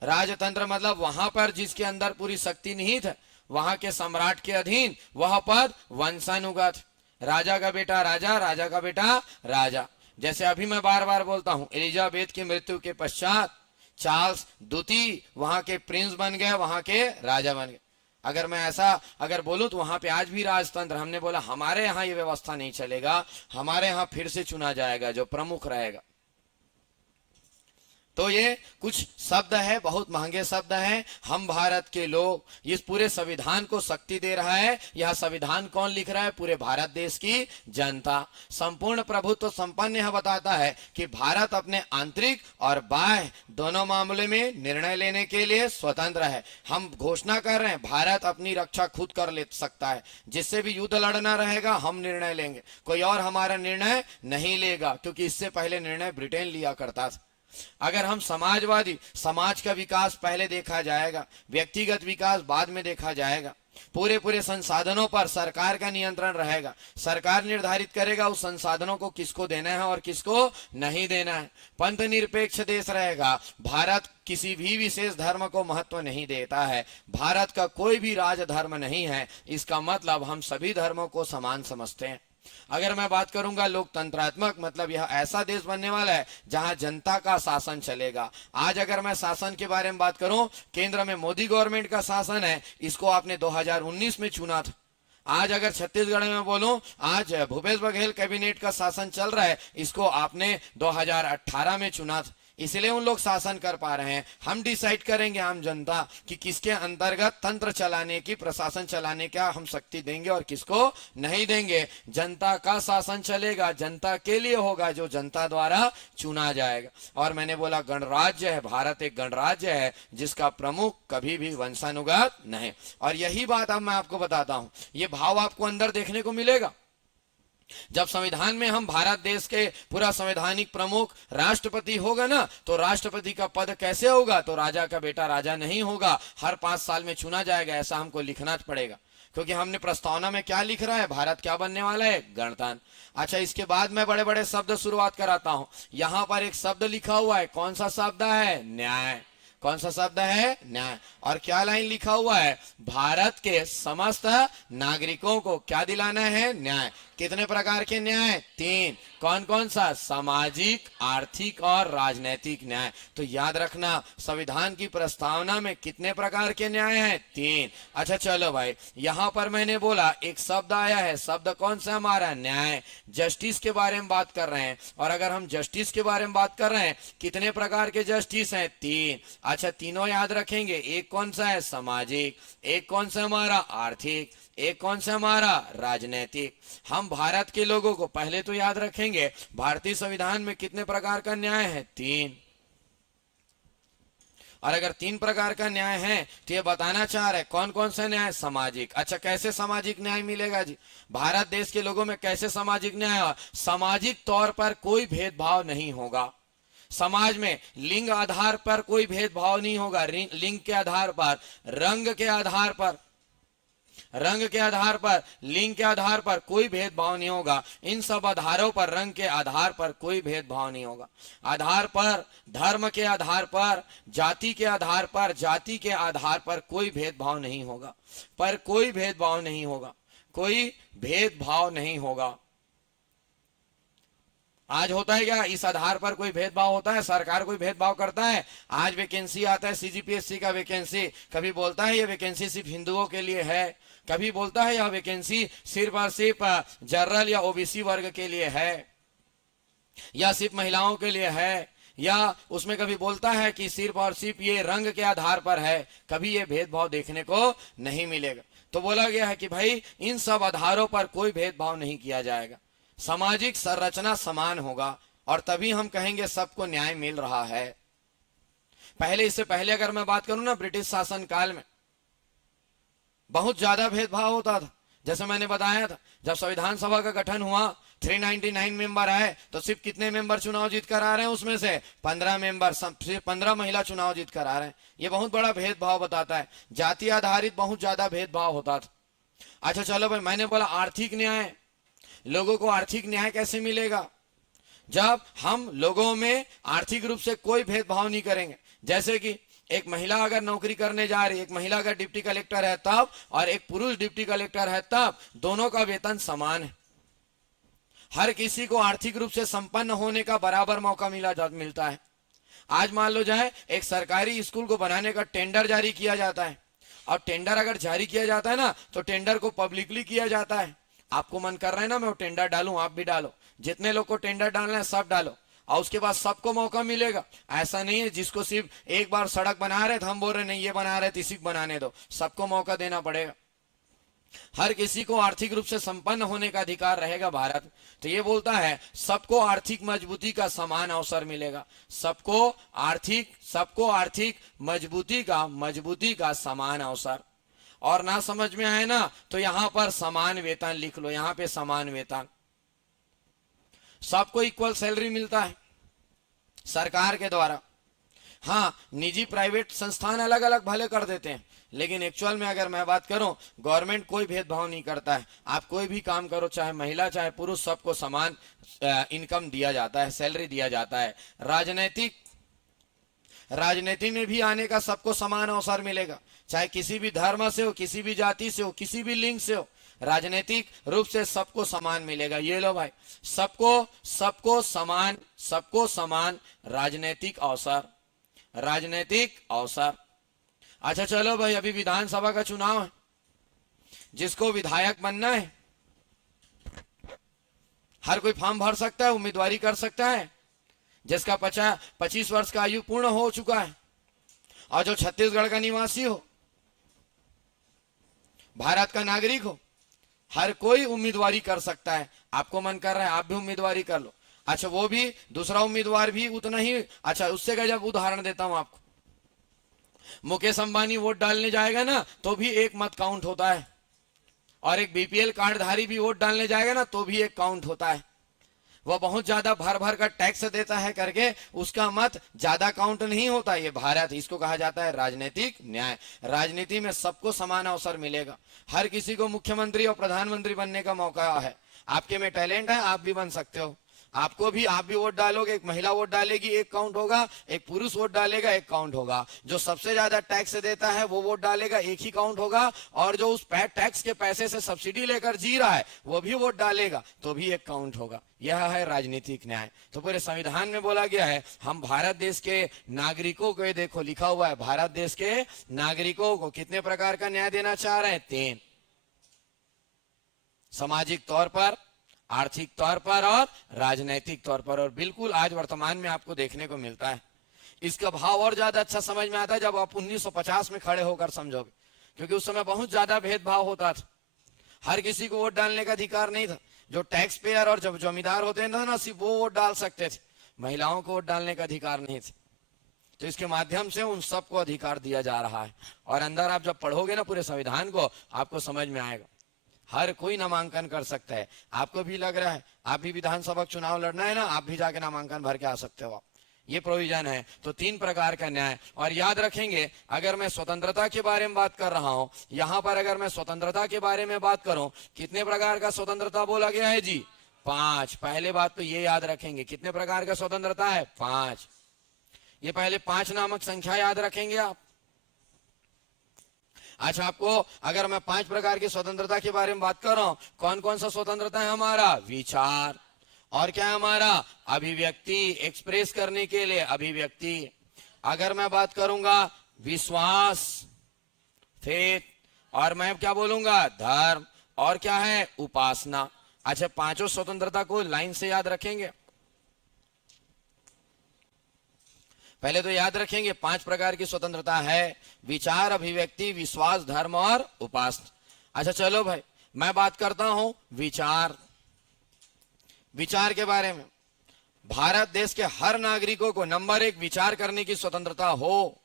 राजतंत्र मतलब वहां पर जिसके अंदर पूरी शक्ति निहित है, वहां के सम्राट के अधीन वह पद वंशानुगत, राजा का बेटा राजा, राजा का बेटा राजा। जैसे अभी मैं बार बार बोलता हूं, एलिजाबेथ की मृत्यु के पश्चात चार्ल्स द्वितीय वहां के प्रिंस बन गए, वहां के राजा बन गए। अगर मैं ऐसा अगर बोलूं तो वहां पे आज भी राजतंत्र। हमने बोला हमारे यहाँ ये व्यवस्था नहीं चलेगा, हमारे यहाँ फिर से चुना जाएगा जो प्रमुख रहेगा। तो ये कुछ शब्द है, बहुत महंगे शब्द हैं। हम भारत के लोग, इस पूरे संविधान को शक्ति दे रहा है। यह संविधान कौन लिख रहा है? पूरे भारत देश की जनता। संपूर्ण प्रभुत्व संपन्न यह बताता है कि भारत अपने आंतरिक और बाह्य दोनों मामले में निर्णय लेने के लिए स्वतंत्र है। हम घोषणा कर रहे हैं भारत अपनी रक्षा खुद कर ले सकता है, जिससे भी युद्ध लड़ना रहेगा हम निर्णय लेंगे, कोई और हमारा निर्णय नहीं लेगा, क्योंकि इससे पहले निर्णय ब्रिटेन लिया करता था। अगर हम समाजवादी, समाज का विकास पहले देखा जाएगा, व्यक्तिगत विकास बाद में देखा जाएगा। पूरे पूरे संसाधनों पर सरकार का नियंत्रण रहेगा, सरकार निर्धारित करेगा उस संसाधनों को किसको देना है और किसको नहीं देना है। पंथ निरपेक्ष देश रहेगा। भारत किसी भी विशेष धर्म को महत्व नहीं देता है, भारत का कोई भी राज धर्म नहीं है, इसका मतलब हम सभी धर्मों को समान समझते हैं। अगर मैं बात करूंगा लोकतंत्रात्मक, मतलब यह ऐसा देश बनने वाला है जहां जनता का शासन चलेगा। आज अगर मैं शासन के बारे में बात करूं, केंद्र में मोदी गवर्नमेंट का शासन है, इसको आपने 2019 में चुना था। आज अगर छत्तीसगढ़ में बोलूं, आज भूपेश बघेल कैबिनेट का शासन चल रहा है, इसको आपने 2018 में चुना था। इसलिए उन लोग शासन कर पा रहे हैं। हम डिसाइड करेंगे आम जनता कि किसके अंतर्गत तंत्र चलाने की, प्रशासन चलाने का हम शक्ति देंगे और किसको नहीं देंगे। जनता का शासन चलेगा, जनता के लिए होगा, जो जनता द्वारा चुना जाएगा। और मैंने बोला गणराज्य है, भारत एक गणराज्य है जिसका प्रमुख कभी भी वंशानुगत नहीं। और यही बात अब मैं आपको बताता हूं, ये भाव आपको अंदर देखने को मिलेगा। जब संविधान में हम भारत देश के पूरा संवैधानिक प्रमुख राष्ट्रपति होगा ना, तो राष्ट्रपति का पद कैसे होगा, तो राजा का बेटा राजा नहीं होगा, हर 5 साल में चुना जाएगा, ऐसा हमको लिखना पड़ेगा। क्योंकि हमने प्रस्तावना में क्या लिख रहा है, भारत क्या बनने वाला है, गणतंत्र। अच्छा, इसके बाद मैं बड़े बड़े शब्द शुरुआत कराता हूं। यहां पर एक शब्द लिखा हुआ है, कौन सा शब्द है, न्याय। कौन सा शब्द है, न्याय। और क्या लाइन लिखा हुआ है, भारत के समस्त नागरिकों को क्या दिलाना है, न्याय। कितने प्रकार के न्याय, 3। कौन कौन सा, सामाजिक, आर्थिक और राजनीतिक न्याय। तो याद रखना, संविधान की प्रस्तावना में कितने प्रकार के न्याय हैं, 3। अच्छा चलो भाई, यहां पर मैंने बोला एक शब्द आया है, शब्द कौन सा हमारा, न्याय। जस्टिस के बारे में बात कर रहे हैं, और अगर हम जस्टिस के बारे में बात कर रहे हैं, कितने प्रकार के जस्टिस हैं, 3। अच्छा, तीनों याद रखेंगे। एक कौन सा है, सामाजिक, एक कौन सा हमारा, आर्थिक, एक कौन सा हमारा, राजनीतिक। हम भारत के लोगों को पहले तो याद रखेंगे, भारतीय संविधान में कितने प्रकार का न्याय है, 3। और अगर 3 प्रकार का न्याय है तो ये बताना चाह रहे कौन कौन सा न्याय, सामाजिक। अच्छा, कैसे सामाजिक न्याय मिलेगा जी, भारत देश के लोगों में कैसे सामाजिक न्याय, सामाजिक तौर पर कोई भेदभाव नहीं होगा। समाज में लिंग आधार पर कोई भेदभाव नहीं होगा, लिंग के आधार पर, रंग के आधार पर, रंग के आधार पर, लिंग के आधार पर कोई भेदभाव नहीं होगा। इन सब आधारों पर, रंग के आधार पर कोई भेदभाव नहीं होगा। आधार पर, धर्म के आधार पर, जाति के आधार पर, जाति के आधार पर कोई भेदभाव नहीं होगा। पर कोई भेदभाव नहीं होगा, कोई भेदभाव नहीं होगा। आज होता है क्या, इस आधार पर कोई भेदभाव होता है, सरकार कोई भेदभाव करता है। आज वैकेंसी आता है, सीजीपीएससी का वैकेंसी, कभी बोलता है ये वैकेंसी सिर्फ हिंदुओं के लिए है, कभी बोलता है यह वैकेंसी सिर्फ और सिर्फ जनरल या ओबीसी वर्ग के लिए है, या सिर्फ महिलाओं के लिए है, या उसमें कभी बोलता है कि सिर्फ और सिर्फ ये रंग के आधार पर है। कभी ये भेदभाव देखने को नहीं मिलेगा। तो बोला गया है कि भाई इन सब आधारों पर कोई भेदभाव नहीं किया जाएगा, सामाजिक संरचना समान होगा, और तभी हम कहेंगे सबको न्याय मिल रहा है। पहले, इससे पहले अगर मैं बात करूं ना, ब्रिटिश शासन काल में बहुत ज्यादा भेदभाव होता था। जैसे मैंने बताया था, जब संविधान सभा का गठन हुआ, 399 मेंबर आए, तो सिर्फ कितने मेंबर चुनाव जीत कर आ रहे हैं, उसमें से 15 मेंबर, सिर्फ 15 महिला चुनाव जीत कर आ रहे हैं। ये बहुत बड़ा भेदभाव बताता है, जाति आधारित बहुत ज्यादा भेदभाव होता था। अच्छा चलो भाई, मैंने बोला आर्थिक न्याय, लोगों को आर्थिक न्याय कैसे मिलेगा, जब हम लोगों में आर्थिक रूप से कोई भेदभाव नहीं करेंगे। जैसे कि एक महिला अगर नौकरी करने जा रही है, एक महिला अगर डिप्टी कलेक्टर है तब, और एक पुरुष डिप्टी कलेक्टर है तब, दोनों का वेतन समान है। हर किसी को आर्थिक रूप से संपन्न होने का बराबर मौका मिलता है। आज मान लो जाए एक सरकारी स्कूल को बनाने का टेंडर जारी किया जाता है, और टेंडर अगर जारी किया जाता है ना, तो टेंडर को पब्लिकली किया जाता है। आपको मन कर रहा है ना मैं वो टेंडर डालूं, आप भी डालो, जितने लोग को टेंडर डालना है सब डालो, और उसके बाद सबको मौका मिलेगा। ऐसा नहीं है जिसको सिर्फ एक बार सड़क बना रहे थे हम बोल रहे नहीं ये बना रहे थे इसी को बनाने दो, सबको मौका देना पड़ेगा। हर किसी को आर्थिक रूप से संपन्न होने का अधिकार रहेगा भारत। तो ये बोलता है सबको आर्थिक मजबूती का समान अवसर मिलेगा, सबको आर्थिक मजबूती का समान अवसर। और ना समझ में आए ना, तो यहां पर समान वेतन लिख लो, यहां पे समान वेतन, सबको इक्वल सैलरी मिलता है। सरकार के द्वारा। हाँ, निजी प्राइवेट संस्थान अलग अलग भले कर देते हैं, लेकिन एक्चुअल में अगर मैं बात करूं, गवर्नमेंट कोई भेदभाव नहीं करता है। आप कोई भी काम करो, चाहे महिला चाहे पुरुष, सबको समान इनकम दिया जाता है, सैलरी दिया जाता है। राजनीति में भी आने का सबको समान अवसर मिलेगा, चाहे किसी भी धर्म से हो, किसी भी जाति से हो, किसी भी लिंग से हो, राजनीतिक रूप से सबको समान मिलेगा। ये लो भाई, सबको समान राजनीतिक अवसर। अच्छा चलो भाई, अभी विधानसभा का चुनाव है, जिसको विधायक बनना है हर कोई फॉर्म भर सकता है, उम्मीदवारी कर सकता है, जिसका 25 वर्ष का आयु पूर्ण हो चुका है और जो छत्तीसगढ़ का निवासी हो, भारत का नागरिक हो, हर कोई उम्मीदवारी कर सकता है। आपको मन कर रहा है आप भी उम्मीदवारी कर लो। अच्छा, वो भी दूसरा उम्मीदवार भी उतना ही। अच्छा, उससे का जब उदाहरण देता हूं आपको, मुकेश अंबानी वोट डालने जाएगा ना तो भी एक मत काउंट होता है, और एक बीपीएल कार्डधारी भी वोट डालने जाएगा ना तो भी एक काउंट होता है। वो बहुत ज्यादा भर भर का टैक्स देता है करके उसका मत ज्यादा काउंट नहीं होता। ये भारत, इसको कहा जाता है राजनीतिक न्याय। राजनीति में सबको समान अवसर मिलेगा, हर किसी को मुख्यमंत्री और प्रधानमंत्री बनने का मौका है। आपके में टैलेंट है, आप भी बन सकते हो। आप भी वोट डालोगे, एक महिला वोट डालेगी, एक काउंट होगा, एक पुरुष वोट डालेगा, एक काउंट होगा। जो सबसे ज्यादा टैक्स देता है वो वोट डालेगा, एक ही काउंट होगा, और जो उस टैक्स के पैसे से सब्सिडी लेकर जी रहा है वो भी वोट डालेगा तो भी एक काउंट होगा। यह है राजनीतिक न्याय। तो पूरे संविधान में बोला गया है, हम भारत देश के नागरिकों को, देखो लिखा हुआ है, भारत देश के नागरिकों को कितने प्रकार का न्याय देना चाह रहे हैं? 3, सामाजिक तौर पर, आर्थिक तौर पर और राजनीतिक तौर पर। और बिल्कुल आज वर्तमान में आपको देखने को मिलता है। इसका भाव और ज्यादा अच्छा समझ में आता है जब आप 1950 में खड़े होकर समझोगे, क्योंकि उस समय बहुत ज्यादा भेदभाव होता था, हर किसी को वोट डालने का अधिकार नहीं था। जो टैक्स पेयर और जब जमींदार होते थे ना, सिर्फ वो वोट डाल सकते थे, महिलाओं को वोट डालने का अधिकार नहीं थे। तो इसके माध्यम से उन सबको अधिकार दिया जा रहा है। और अंदर आप जब पढ़ोगे ना पूरे संविधान को, आपको समझ में आएगा हर कोई नामांकन कर सकता है। आपको भी लग रहा है आप भी विधानसभा चुनाव लड़ना है ना, आप भी जाके नामांकन भर के आ सकते हो। ये प्रोविजन है। तो 3 प्रकार का न्याय। और याद रखेंगे, अगर मैं स्वतंत्रता के बारे में बात कर रहा हूं, यहां पर अगर मैं स्वतंत्रता के बारे में बात करूं, कितने प्रकार का स्वतंत्रता बोला गया है जी? 5। पहले बात तो ये याद रखेंगे, कितने प्रकार का स्वतंत्रता है? 5। ये पहले 5 नामक संख्या याद रखेंगे आप। अच्छा, आपको अगर मैं 5 प्रकार की स्वतंत्रता के बारे में बात कर रहा हूं, कौन कौन सा स्वतंत्रता है हमारा? विचार। और क्या है हमारा? अभिव्यक्ति, एक्सप्रेस करने के लिए अभिव्यक्ति। अगर मैं बात करूंगा विश्वास, फेथ, और मैं क्या बोलूंगा? धर्म। और क्या है? उपासना। अच्छा, 5 स्वतंत्रता को लाइन से याद रखेंगे। पहले तो याद रखेंगे 5 प्रकार की स्वतंत्रता है, विचार, अभिव्यक्ति, विश्वास, धर्म और उपासना। अच्छा चलो भाई, मैं बात करता हूं विचार के बारे में। भारत देश के हर नागरिकों को नंबर 1 विचार करने की स्वतंत्रता हो।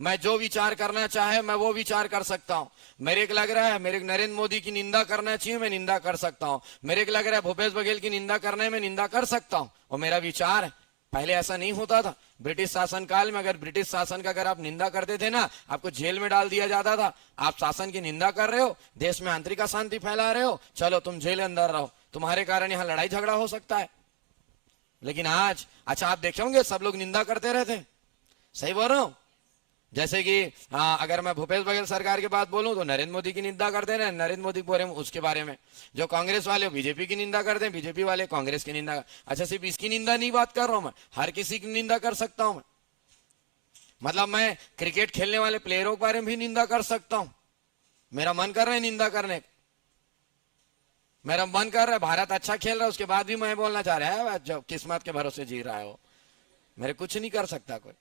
मैं जो विचार करना चाहे मैं वो विचार कर सकता हूं। मेरे को लग रहा है मेरे नरेंद्र मोदी की निंदा करना चाहिए, मैं निंदा कर सकता हूं। मेरे को लग रहा है भूपेश बघेल की निंदा करने में निंदा कर सकता हूं, और मेरा विचार है। पहले ऐसा नहीं होता था। ब्रिटिश शासन काल में अगर ब्रिटिश शासन का अगर आप निंदा करते थे ना, आपको जेल में डाल दिया जाता था। आप शासन की निंदा कर रहे हो, देश में आंतरिक अशांति फैला रहे हो, चलो तुम जेल अंदर रहो, तुम्हारे कारण यहाँ लड़ाई झगड़ा हो सकता है। लेकिन आज, अच्छा आप देखे होंगे सब लोग निंदा करते रहते, सही बोल रहा हूं? जैसे कि अगर मैं भूपेश बघेल सरकार की बात बोलूं तो नरेंद्र मोदी की निंदा करते हैं, नरेंद्र मोदी बोले उसके बारे में। जो कांग्रेस वाले बीजेपी की निंदा करते हैं, बीजेपी वाले कांग्रेस की निंदा। अच्छा, सिर्फ इसकी निंदा नहीं बात कर रहा हूं मैं, हर किसी की निंदा कर सकता हूं मैं। मतलब मैं क्रिकेट खेलने वाले प्लेयरों के बारे में भी निंदा कर सकता हूं। मेरा मन कर रहा है निंदा करने, मेरा मन कर रहा है भारत अच्छा खेल रहा है, उसके बाद भी मैं बोलना चाह रहा है जो किस्मत के भरोसे जी रहा है वो, मेरे कुछ नहीं कर सकता कोई।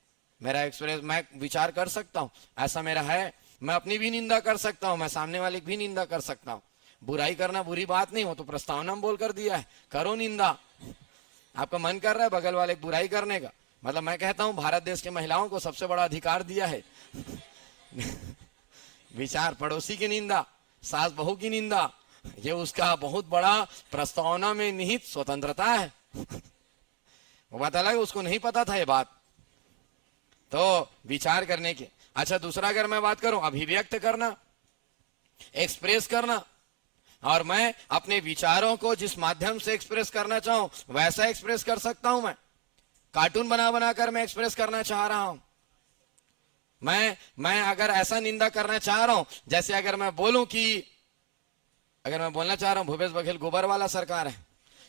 मेरा एक्सपीरियंस, मैं विचार कर सकता हूं, ऐसा मेरा है। मैं अपनी भी निंदा कर सकता हूं, मैं सामने वाले की भी निंदा कर सकता हूं। बुराई करना बुरी बात नहीं हो, तो प्रस्तावना में बोल कर दिया है, करो निंदा। आपका मन कर रहा है बगल वाले की बुराई करने का, मतलब मैं कहता हूं भारत देश के महिलाओं को सबसे बड़ा अधिकार दिया है विचार। पड़ोसी की निंदा, सास बहू की निंदा, ये उसका बहुत बड़ा प्रस्तावना में निहित स्वतंत्रता है वो बात अलग, उसको नहीं पता था ये बात, तो विचार करने की। अच्छा, दूसरा अगर मैं बात करूं, अभिव्यक्त करना, एक्सप्रेस करना, और मैं अपने विचारों को जिस माध्यम से एक्सप्रेस करना चाहूं वैसा एक्सप्रेस कर सकता हूं। मैं कार्टून बना बनाकर मैं एक्सप्रेस करना चाह रहा हूं। मैं अगर ऐसा निंदा करना चाह रहा हूं, जैसे अगर मैं बोलूं कि अगर मैं बोलना चाह रहा हूं भूपेश बघेल गोबर वाला सरकार है,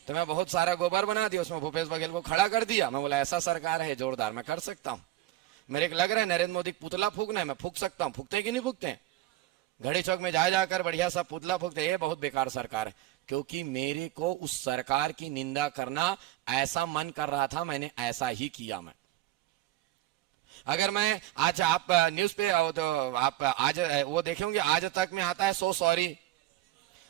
तो मैं बहुत सारा गोबर बना दिया, उसमें भूपेश बघेल को खड़ा कर दिया, मैं बोला ऐसा सरकार है जोरदार, मैं कर सकता हूं। मेरे को लग रहा है नरेंद्र मोदी पुतला फूकना है, मैं फूक सकता हूं। फूकते हैं कि नहीं फूकते हैं? घड़ी चौक में जा जाकर बढ़िया सा पुतला फूकते, ये बहुत बेकार सरकार है, क्योंकि मेरे को उस सरकार की निंदा करना ऐसा मन कर रहा था, मैंने ऐसा ही किया। मैं अगर मैं आज आप न्यूज पे तो आप आज वो देखेंगे, आज तक में आता है सो सॉरी,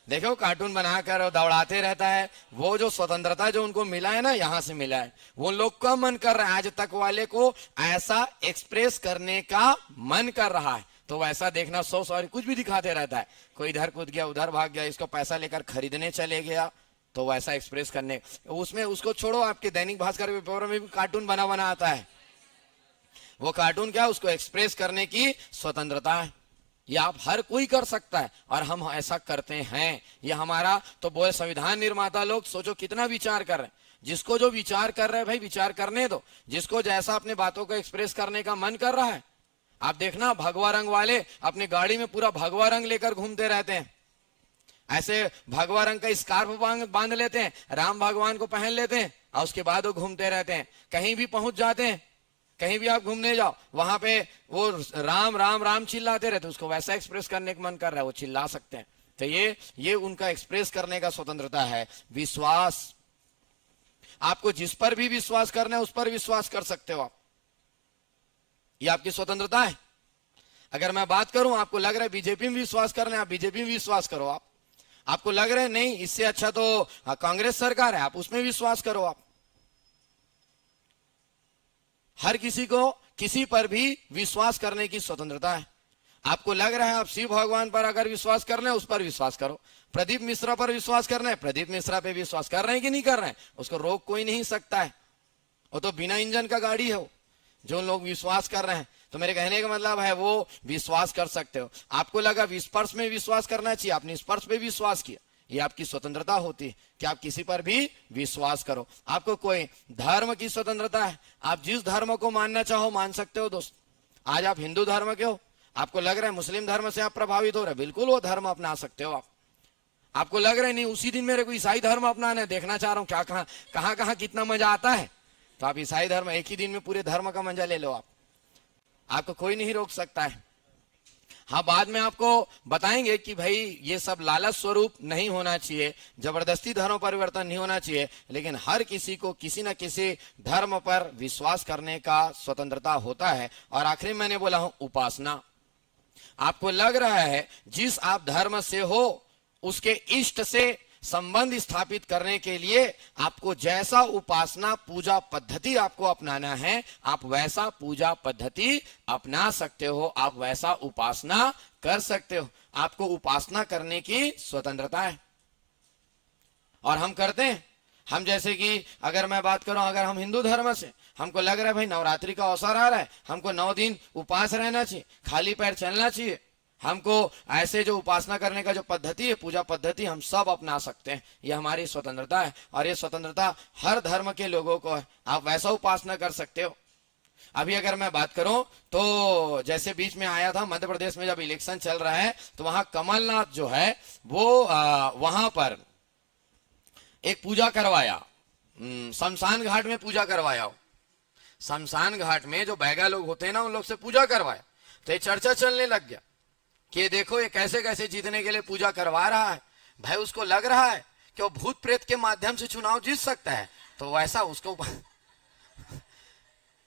देखो कार्टून बनाकर दौड़ाते रहता है। वो जो स्वतंत्रता जो उनको मिला है ना, यहां से मिला है, वो लोग का मन कर रहा है, आज तक वाले को ऐसा एक्सप्रेस करने का मन कर रहा है, तो वैसा देखना सो सॉरी कुछ भी दिखाते रहता है। कोई इधर कूद गया, उधर भाग गया, इसको पैसा लेकर खरीदने चले गया, तो वैसा एक्सप्रेस करने, उसमें उसको छोड़ो, आपके दैनिक भास्कर पेपर में भी कार्टून बना बना आता है। वो कार्टून क्या, उसको एक्सप्रेस करने की स्वतंत्रता है, ये आप हर कोई कर सकता है, और हम ऐसा करते हैं। ये हमारा तो बोले संविधान निर्माता लोग सोचो कितना विचार कर रहे हैं। जिसको जो विचार कर रहे हैं भाई विचार करने दो, जिसको जैसा अपने बातों को एक्सप्रेस करने का मन कर रहा है। आप देखना भगवा रंग वाले अपनी गाड़ी में पूरा भगवा रंग लेकर घूमते रहते हैं, ऐसे भगवा रंग का स्कार्फ बांध लेते हैं, राम भगवान को पहन लेते हैं, और उसके बाद वो घूमते रहते हैं। कहीं भी पहुंच जाते हैं, कहीं भी आप घूमने जाओ, वहां पे वो राम राम राम चिल्लाते रहते, उसको वैसा एक्सप्रेस करने का मन कर रहा है, वो चिल्ला सकते हैं। तो ये उनका एक्सप्रेस करने का स्वतंत्रता है। विश्वास, आपको जिस पर भी विश्वास करना है उस पर विश्वास कर सकते हो आप, ये आपकी स्वतंत्रता है। अगर मैं बात करूं, आपको लग रहा है बीजेपी में विश्वास करना है, आप बीजेपी में विश्वास करो। आपको लग रहा है नहीं इससे अच्छा तो कांग्रेस सरकार है, आप उसमें विश्वास करो। आप हर किसी को किसी पर भी विश्वास करने की स्वतंत्रता है। आपको लग रहा है आप शिव भगवान पर अगर विश्वास करना है उस पर विश्वास करो, प्रदीप मिश्रा पर विश्वास करना है, प्रदीप मिश्रा पे विश्वास कर रहे हैं कि नहीं कर रहे हैं, उसको रोक कोई नहीं सकता है। वो तो बिना इंजन का गाड़ी है वो, जो लोग विश्वास कर रहे हैं। तो मेरे कहने का मतलब है वो विश्वास कर सकते हो। आपको लगा स्पर्श में विश्वास करना चाहिए, आपने स्पर्श पे विश्वास किया, ये आपकी स्वतंत्रता होती है कि आप किसी पर भी विश्वास करो। आपको कोई धर्म की स्वतंत्रता है, आप जिस धर्म को मानना चाहो मान सकते हो। दोस्त, आज आप हिंदू धर्म के हो, आपको लग रहा है मुस्लिम धर्म से आप प्रभावित हो रहे, बिल्कुल वो धर्म अपना सकते हो आप। आपको लग रहा है नहीं उसी दिन मेरे को ईसाई धर्म अपनाना है, देखना चाह रहा हूं क्या कहां कितना मजा आता है, तो आप ईसाई धर्म एक ही दिन में पूरे धर्म का मजा ले लो। आपको कोई नहीं रोक सकता है। हाँ, बाद में आपको बताएंगे कि भाई ये सब लालच स्वरूप नहीं होना चाहिए, जबरदस्ती धर्म परिवर्तन नहीं होना चाहिए, लेकिन हर किसी को किसी न किसी धर्म पर विश्वास करने का स्वतंत्रता होता है। और आखिरी मैंने बोला हूं उपासना। आपको लग रहा है जिस आप धर्म से हो उसके इष्ट से संबंध स्थापित करने के लिए आपको जैसा उपासना पूजा पद्धति आपको अपनाना है, आप वैसा पूजा पद्धति अपना सकते हो, आप वैसा उपासना कर सकते हो। आपको उपासना करने की स्वतंत्रता है, और हम करते हैं। हम जैसे कि अगर मैं बात करूं, अगर हम हिंदू धर्म से हमको लग रहा है भाई नवरात्रि का अवसर आ रहा है, हमको 9 दिन उपास रहना चाहिए, खाली पैर चलना चाहिए, हमको ऐसे जो उपासना करने का जो पद्धति है, पूजा पद्धति, हम सब अपना सकते हैं। ये हमारी स्वतंत्रता है, और ये स्वतंत्रता हर धर्म के लोगों को है। आप वैसा उपासना कर सकते हो। अभी अगर मैं बात करूं तो जैसे बीच में आया था मध्य प्रदेश में जब इलेक्शन चल रहा है, तो वहां कमलनाथ जो है वो वहां पर एक पूजा करवाया, शमशान घाट में पूजा करवाया। शमशान घाट में जो बैगा लोग होते हैं ना, उन लोग से पूजा करवाया। तो ये चर्चा चलने लग गया कि देखो ये कैसे कैसे जीतने के लिए पूजा करवा रहा है। भाई उसको लग रहा है कि वो भूत प्रेत के माध्यम से चुनाव जीत सकता है, तो वैसा उसको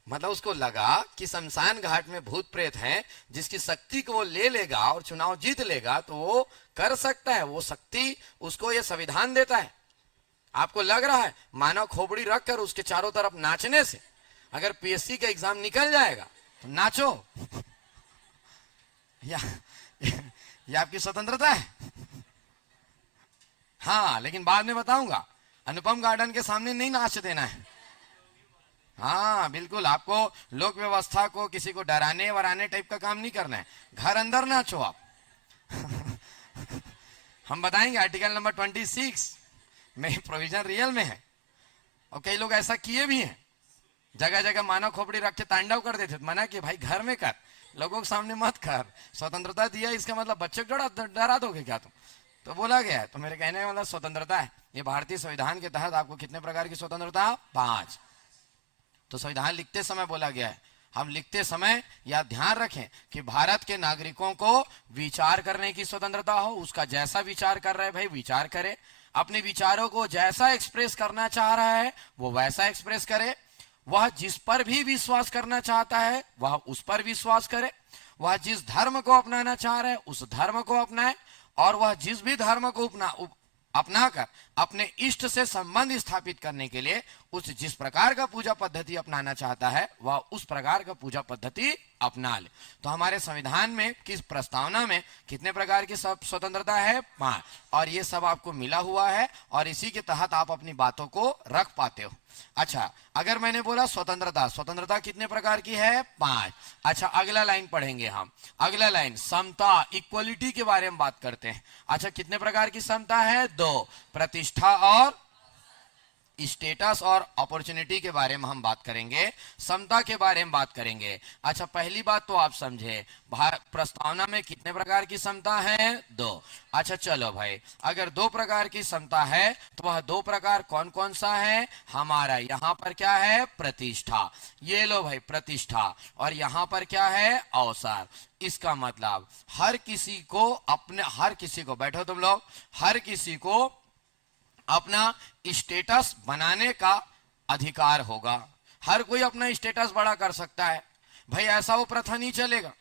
मतलब उसको लगा कि शमशान घाट में भूत प्रेत हैं, जिसकी शक्ति को वो ले लेगा और चुनाव जीत लेगा, तो वो कर सकता है। वो शक्ति उसको ये संविधान देता है। आपको लग रहा है मानव खोपड़ी रखकर उसके चारों तरफ नाचने से अगर पीएससी का एग्जाम निकल जाएगा तो नाचो, या आपकी स्वतंत्रता है। हाँ, लेकिन बाद में बताऊंगा, अनुपम गार्डन के सामने नहीं नाच देना है। हाँ बिल्कुल, आपको लोक व्यवस्था को किसी को डराने वराने टाइप का काम नहीं करना है। घर अंदर नाचो आप। हम बताएंगे आर्टिकल नंबर 26 में प्रोविजन रियल में है, और कई लोग ऐसा किए भी हैं, जगह जगह मानव खोपड़ी रख के तांडव कर देते, मना कि भाई घर में कर, लोगों के सामने मत कर। स्वतंत्रता दिया इसका मतलब बच्चे को डरा दोगे क्या तुम? तो बोला गया है। तो मेरे कहने का मतलब स्वतंत्रता है, ये भारतीय संविधान के तहत आपको कितने प्रकार की स्वतंत्रता? 5। तो संविधान लिखते समय बोला गया है, हम लिखते समय यह ध्यान रखें कि भारत के नागरिकों को विचार करने की स्वतंत्रता हो। उसका जैसा विचार कर रहे भाई विचार करे, अपने विचारों को जैसा एक्सप्रेस करना चाह रहा है वो वैसा एक्सप्रेस करे। वह जिस पर भी विश्वास करना चाहता है वह उस पर विश्वास करे। वह जिस धर्म को अपनाना चाह रहा है उस धर्म को अपनाए, और वह जिस भी धर्म को अपनाकर अपने इष्ट से संबंध स्थापित करने के लिए उस जिस प्रकार का पूजा पद्धति अपनाना चाहता है वह उस प्रकार का पूजा पद्धति अपना ले। तो हमारे संविधान में किस प्रस्तावना में कितने प्रकार की सब स्वतंत्रता है? 5। और ये सब आपको मिला हुआ है, और इसी के तहत आप अपनी बातों को रख पाते हो। अच्छा, अगर मैंने बोला स्वतंत्रता, स्वतंत्रता कितने प्रकार की है? 5। अच्छा, अगला लाइन पढ़ेंगे हम। अगला लाइन समता, इक्वलिटी के बारे में बात करते हैं। अच्छा, कितने प्रकार की समता है? 2। प्रतिष्ठा और स्टेटस और अपॉर्चुनिटी के बारे में हम बात करेंगे, समता के बारे में बात करेंगे। अच्छा, पहली बात तो आप समझे, प्रस्तावना में कितने प्रकार की समता है? 2। अच्छा चलो भाई, अगर 2 प्रकार की समता है तो वह 2 प्रकार कौन कौन सा है? हमारा यहाँ पर क्या है? प्रतिष्ठा। ये लो भाई प्रतिष्ठा, और यहाँ पर क्या है? अवसर। इसका मतलब हर किसी को हर किसी को, बैठो तुम लोग, हर किसी को अपना स्टेटस बनाने का अधिकार होगा। हर कोई अपना स्टेटस बड़ा कर सकता है भाई। ऐसा वो प्रथा नहीं चलेगा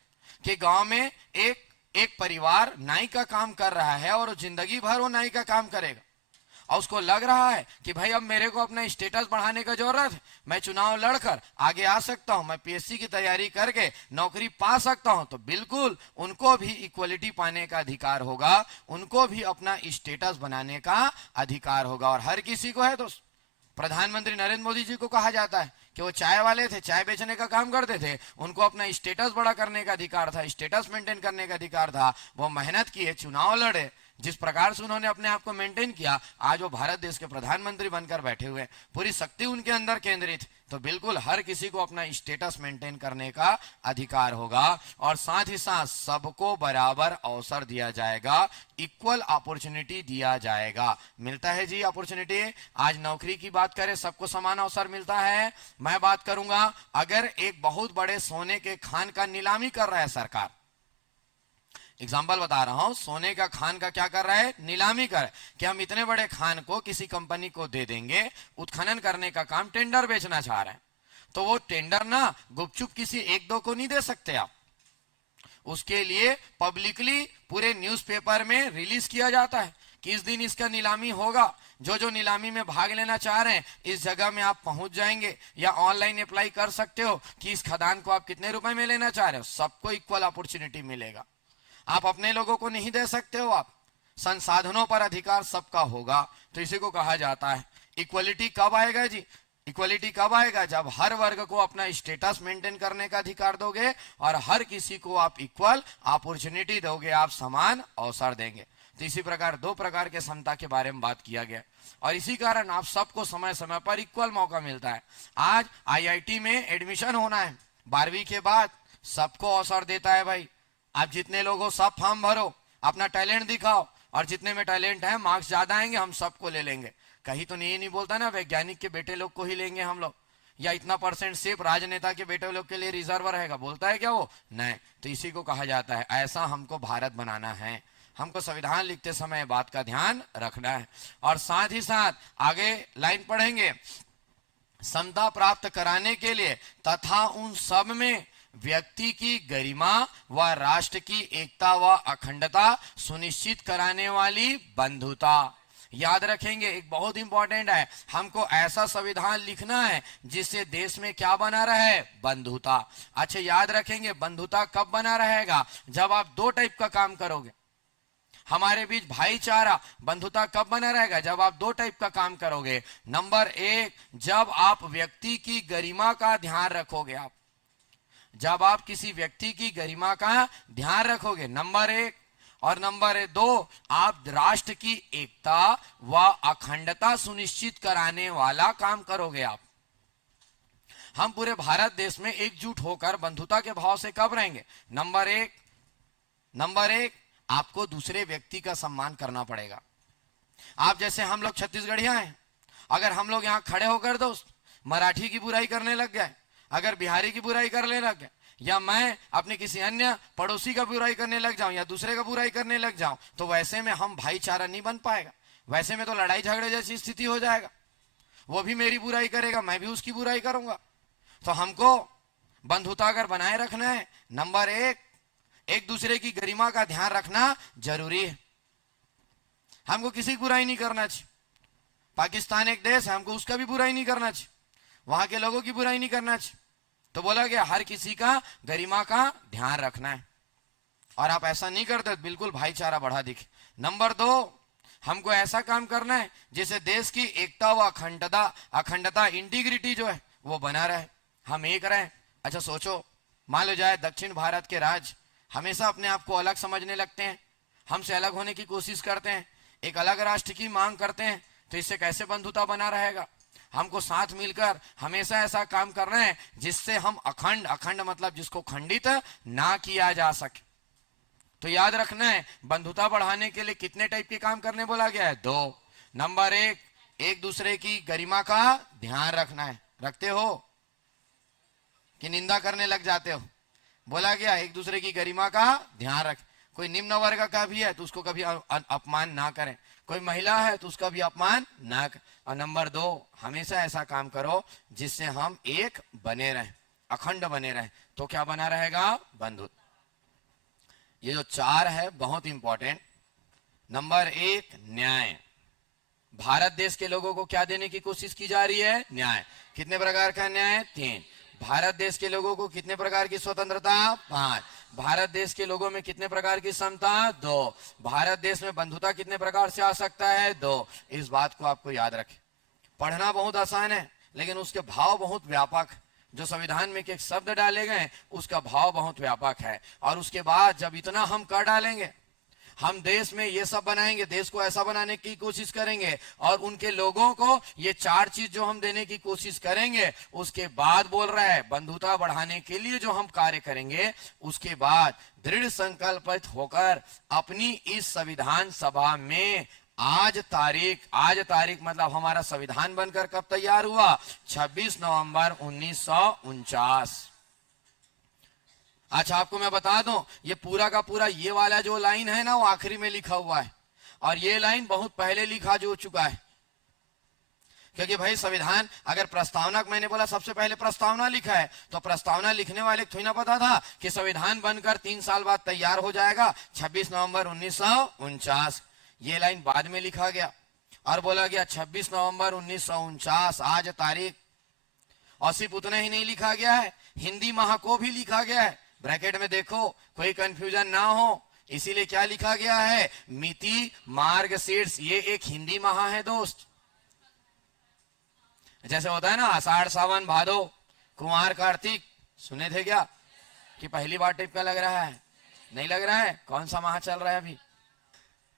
कि गांव में एक परिवार नाई का काम कर रहा है और जिंदगी भर वो नाई का काम करेगा, और उसको लग रहा है कि भाई अब मेरे को अपना स्टेटस बढ़ाने का जरूरत है, मैं चुनाव लड़कर आगे आ सकता हूं, मैं पीएससी की तैयारी करके नौकरी पा सकता हूं। तो बिल्कुल उनको भी इक्वलिटी पाने का अधिकार होगा, उनको भी अपना स्टेटस बनाने का अधिकार होगा। और हर किसी को है। तो प्रधानमंत्री नरेंद्र मोदी जी को कहा जाता है कि वो चाय वाले थे, चाय बेचने का काम करते थे, उनको अपना स्टेटस बड़ा करने का अधिकार था, स्टेटस मेंटेन करने का अधिकार था। वो मेहनत किए, चुनाव लड़े, जिस प्रकार से उन्होंने अपने आप को मेंटेन किया, आज वो भारत देश के प्रधानमंत्री बनकर बैठे हुए, पूरी शक्ति उनके अंदर केंद्रित। तो बिल्कुल हर किसी को अपना स्टेटस मेंटेन करने का अधिकार होगा, और साथ ही साथ सबको बराबर अवसर दिया जाएगा, इक्वल अपॉर्चुनिटी दिया जाएगा। मिलता है जी अपॉर्चुनिटी। आज नौकरी की बात करें, सबको समान अवसर मिलता है। मैं बात करूंगा, अगर एक बहुत बड़े सोने के खान का नीलामी कर रहा है सरकार, एग्जाम्पल बता रहा हूं, सोने का खान का क्या कर रहा है? नीलामी कर, कि हम इतने बड़े खान को किसी कंपनी को दे देंगे, उत्खनन करने का काम, टेंडर बेचना चाह रहे हैं। तो वो टेंडर ना गुपचुप किसी 1-2 को नहीं दे सकते आप, उसके लिए पब्लिकली पूरे न्यूज़पेपर में रिलीज किया जाता है कि इस दिन इसका नीलामी होगा। जो जो नीलामी में भाग लेना चाह रहे हैं इस जगह में आप पहुंच जाएंगे, या ऑनलाइन अप्लाई कर सकते हो कि इस खदान को आप कितने रुपए में लेना चाह रहे हो। सबको इक्वल अपॉर्चुनिटी मिलेगा। आप अपने लोगों को नहीं दे सकते हो, आप संसाधनों पर अधिकार सबका होगा। तो इसी को कहा जाता है इक्वलिटी। कब आएगा जी? इक्वलिटी कब आएगा? जब हर वर्ग को अपना स्टेटस मेंटेन करने का अधिकार दोगे और हर किसी को आप इक्वल अपॉर्चुनिटी दोगे, आप समान अवसर देंगे। तो इसी प्रकार 2 प्रकार के समता के बारे में बात किया गया, और इसी कारण आप सबको समय समय पर इक्वल मौका मिलता है। आज आईआईटी में एडमिशन होना है, 12वीं के बाद सबको अवसर देता है भाई। आप जितने लोग हो सब फॉर्म भरो, अपना टैलेंट दिखाओ, और जितने में टैलेंट है मार्क्स ज्यादा आएंगे हम सबको ले लेंगे। कहीं तो नहीं बोलता ना वैज्ञानिक के बेटे लोग को ही लेंगे हम लोग, या इतना परसेंट सिर्फ राजनेता के बेटे लोग के लिए रिजर्व रहेगा, बोलता है क्या वो? नहीं। तो इसी को कहा जाता है, ऐसा हमको भारत बनाना है। हमको संविधान लिखते समय बात का ध्यान रखना है। और साथ ही साथ आगे लाइन पढ़ेंगे, समता प्राप्त कराने के लिए तथा उन सब में व्यक्ति की गरिमा व राष्ट्र की एकता व अखंडता सुनिश्चित कराने वाली बंधुता। याद रखेंगे, एक बहुत इंपॉर्टेंट है, हमको ऐसा संविधान लिखना है जिससे देश में क्या बना रहे? बंधुता। अच्छा याद रखेंगे, बंधुता कब बना रहेगा? जब आप 2 टाइप का काम करोगे। हमारे बीच भाईचारा बंधुता कब बना रहेगा? जब आप दो टाइप का काम करोगे। नंबर एक, जब आप व्यक्ति की गरिमा का ध्यान रखोगे। आप जब आप किसी व्यक्ति की गरिमा का ध्यान रखोगे, नंबर एक। और नंबर दो, आप राष्ट्र की एकता व अखंडता सुनिश्चित कराने वाला काम करोगे। आप हम पूरे भारत देश में एकजुट होकर बंधुता के भाव से कब रहेंगे? नंबर एक, आपको दूसरे व्यक्ति का सम्मान करना पड़ेगा। आप जैसे हम लोग छत्तीसगढ़िया हैं, अगर हम लोग यहाँ खड़े होकर दोस्त मराठी की बुराई करने लग गए, अगर बिहारी की बुराई करने लग गए, या मैं अपने किसी अन्य पड़ोसी का बुराई करने लग जाऊं या दूसरे का बुराई करने लग जाऊं, तो वैसे में हम भाईचारा नहीं बन पाएगा। वैसे में तो लड़ाई झगड़े जैसी स्थिति हो जाएगा। वो भी मेरी बुराई करेगा, मैं भी उसकी बुराई करूंगा। तो हमको बंधुता अगर बनाए रखना है, नंबर एक दूसरे की गरिमा का ध्यान रखना जरूरी है। हमको किसी की बुराई नहीं करना चाहिए। पाकिस्तान एक देश है, हमको उसका भी बुराई नहीं करना चाहिए, वहां के लोगों की बुराई नहीं करना चाहिए। तो बोला गया हर किसी का गरिमा का ध्यान रखना है, और आप ऐसा नहीं करते तो बिल्कुल भाईचारा बढ़ा दिखे। नंबर दो, हमको ऐसा काम करना है जिससे देश की एकता व अखंडता इंटीग्रिटी जो है वो बना रहे, हम एक रहे। अच्छा सोचो, मान लो जाए दक्षिण भारत के राज्य हमेशा अपने आप को अलग समझने लगते हैं, हमसे अलग होने की कोशिश करते हैं, एक अलग राष्ट्र की मांग करते हैं, तो इससे कैसे बंधुता बना रहेगा? हमको साथ मिलकर हमेशा ऐसा काम करना है जिससे हम अखंड मतलब जिसको खंडित ना किया जा सके। तो याद रखना है, बंधुता बढ़ाने के लिए कितने टाइप के काम करने बोला गया है? दो। नंबर एक दूसरे की गरिमा का ध्यान रखना है। रखते हो कि निंदा करने लग जाते हो? बोला गया एक दूसरे की गरिमा का ध्यान रख। कोई निम्न वर्ग का भी है तो उसको कभी अपमान ना करें, कोई महिला है तो उसका भी अपमान ना करें। और नंबर दो, हमेशा ऐसा काम करो जिससे हम एक बने रहें, अखंड बने रहें। तो क्या बना रहेगा? बंधुत्व। ये जो चार है बहुत इंपॉर्टेंट। नंबर एक, न्याय। भारत देश के लोगों को क्या देने की कोशिश की जा रही है? न्याय। कितने प्रकार का न्याय? 3। भारत देश के लोगों को कितने प्रकार की स्वतंत्रता? 5। भारत देश के लोगों में कितने प्रकार की समता? 2। भारत देश में बंधुता कितने प्रकार से आ सकता है? 2। इस बात को आपको याद रखें। पढ़ना बहुत आसान है लेकिन उसके भाव बहुत व्यापक। जो संविधान में एक शब्द डाले गए उसका भाव बहुत व्यापक है। और उसके बाद जब इतना हम कर डालेंगे, हम देश में ये सब बनाएंगे, देश को ऐसा बनाने की कोशिश करेंगे, और उनके लोगों को ये चार चीज जो हम देने की कोशिश करेंगे, उसके बाद बोल रहा है बंधुता बढ़ाने के लिए जो हम कार्य करेंगे, उसके बाद दृढ़ संकल्पित होकर अपनी इस संविधान सभा में आज तारीख मतलब हमारा संविधान बनकर कब तैयार हुआ? 26 नवंबर 1949। अच्छा आपको मैं बता दूं, ये पूरा का पूरा ये वाला जो लाइन है ना, वो आखिरी में लिखा हुआ है, और ये लाइन बहुत पहले लिखा जो चुका है। क्योंकि भाई संविधान अगर प्रस्तावना, मैंने बोला सबसे पहले प्रस्तावना लिखा है, तो प्रस्तावना लिखने वाले थोड़ी ना पता था कि संविधान बनकर 3 साल बाद तैयार हो जाएगा 26 नवंबर 1949। ये लाइन बाद में लिखा गया और बोला गया 26 नवंबर 1949 आज तारीख। और सिर्फ उतना ही नहीं लिखा गया है, हिंदी माह को भी लिखा गया है। ब्रैकेट में देखो, कोई कंफ्यूजन ना हो, इसीलिए क्या लिखा गया है? मिति मार्गशीर्ष। ये एक हिंदी माह है दोस्त। जैसे होता है ना आषाढ़ सावन भादो कुमार कार्तिक, सुने थे क्या? कि पहली बार टाइप का लग रहा है? नहीं लग रहा है? कौन सा माह चल रहा है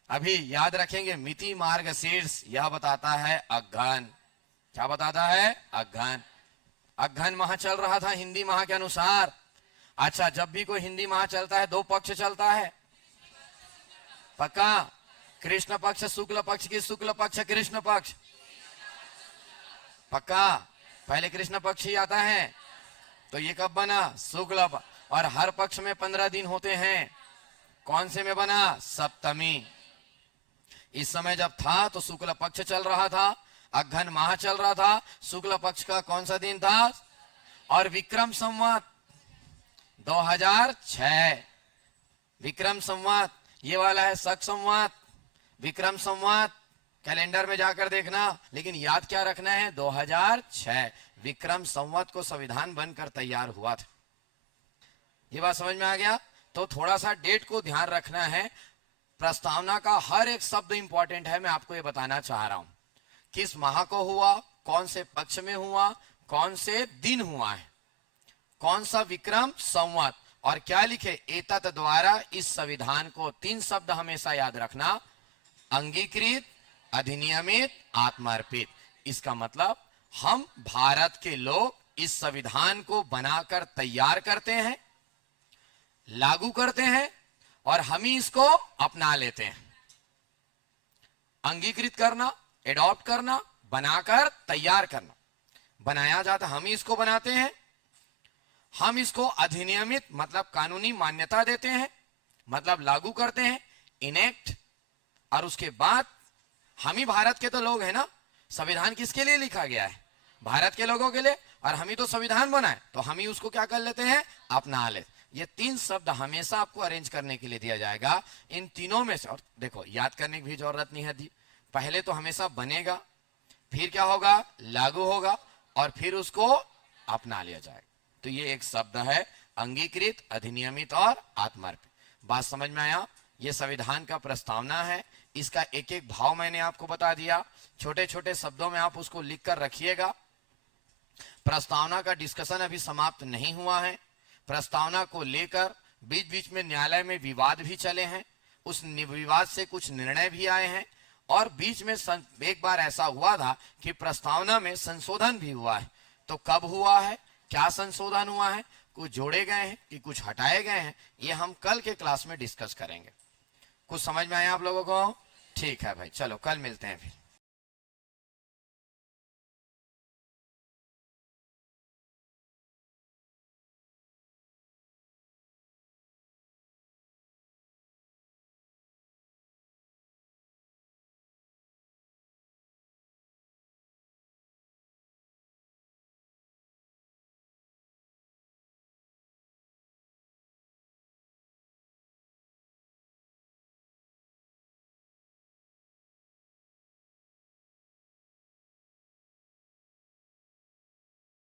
अभी याद रखेंगे। मिति मार्गशीर्ष यह बताता है अघन। क्या बताता है? अघन। अघन माह चल रहा था हिंदी माह के अनुसार। अच्छा, जब भी कोई हिंदी माह चलता है 2 पक्ष चलता है, पक्का? कृष्ण पक्ष शुक्ल पक्ष की शुक्ल पक्ष कृष्ण पक्ष, पक्का? पहले कृष्ण पक्ष ही आता है, तो ये कब बना? शुक्ल। और हर पक्ष में 15 दिन होते हैं। कौन से में बना? सप्तमी। इस समय जब था तो शुक्ल पक्ष चल रहा था, अघन माह चल रहा था। शुक्ल पक्ष का कौन सा दिन था? और विक्रम संवत 2006। विक्रम संवत ये वाला है शक संवत, विक्रम संवत कैलेंडर में जाकर देखना, लेकिन याद क्या रखना है? 2006 विक्रम संवत को संविधान बनकर तैयार हुआ था। ये बात समझ में आ गया? तो थोड़ा सा डेट को ध्यान रखना है। प्रस्तावना का हर एक शब्द इंपॉर्टेंट है। मैं आपको ये बताना चाह रहा हूं किस माह को हुआ, कौन से पक्ष में हुआ, कौन से दिन हुआ है, कौन सा विक्रम संवत, और क्या लिखे एतत् द्वारा। इस संविधान को 3 शब्द हमेशा याद रखना, अंगीकृत, अधिनियमित, आत्मार्पित। इसका मतलब हम भारत के लोग इस संविधान को बनाकर तैयार करते हैं, लागू करते हैं और हम ही इसको अपना लेते हैं। अंगीकृत करना, एडॉप्ट करना, बनाकर तैयार करना, बनाया जाता, हम ही इसको बनाते हैं। हम इसको अधिनियमित मतलब कानूनी मान्यता देते हैं, मतलब लागू करते हैं, इनेक्ट। और उसके बाद हम ही भारत के तो लोग हैं ना, संविधान किसके लिए लिखा गया है? भारत के लोगों के लिए, और हम ही तो संविधान बनाए, तो हम ही उसको क्या कर लेते हैं? अपना लेते। ये 3 शब्द हमेशा आपको अरेंज करने के लिए दिया जाएगा। इन तीनों में से, और देखो याद करने की भी जरूरत नहीं है, पहले तो हमेशा बनेगा, फिर क्या होगा? लागू होगा, और फिर उसको अपना लिया जाएगा। तो ये एक शब्द है अंगीकृत, अधिनियमित और आत्मार्पित। बात समझ में आया? ये संविधान का प्रस्तावना है, इसका एक एक भाव मैंने आपको बता दिया। छोटे छोटे शब्दों में आप उसको लिख कर रखिएगा। प्रस्तावना का डिस्कशन अभी समाप्त नहीं हुआ है। प्रस्तावना को लेकर बीच बीच में न्यायालय में विवाद भी चले हैं, उस विवाद से कुछ निर्णय भी आए हैं, और बीच में एक बार ऐसा हुआ था कि प्रस्तावना में संशोधन भी हुआ है। तो कब हुआ है, क्या संशोधन हुआ है, कुछ जोड़े गए हैं कि कुछ हटाए गए हैं, ये हम कल के क्लास में डिस्कस करेंगे। कुछ समझ में आया आप लोगों को? ठीक है भाई, चलो कल मिलते हैं फिर।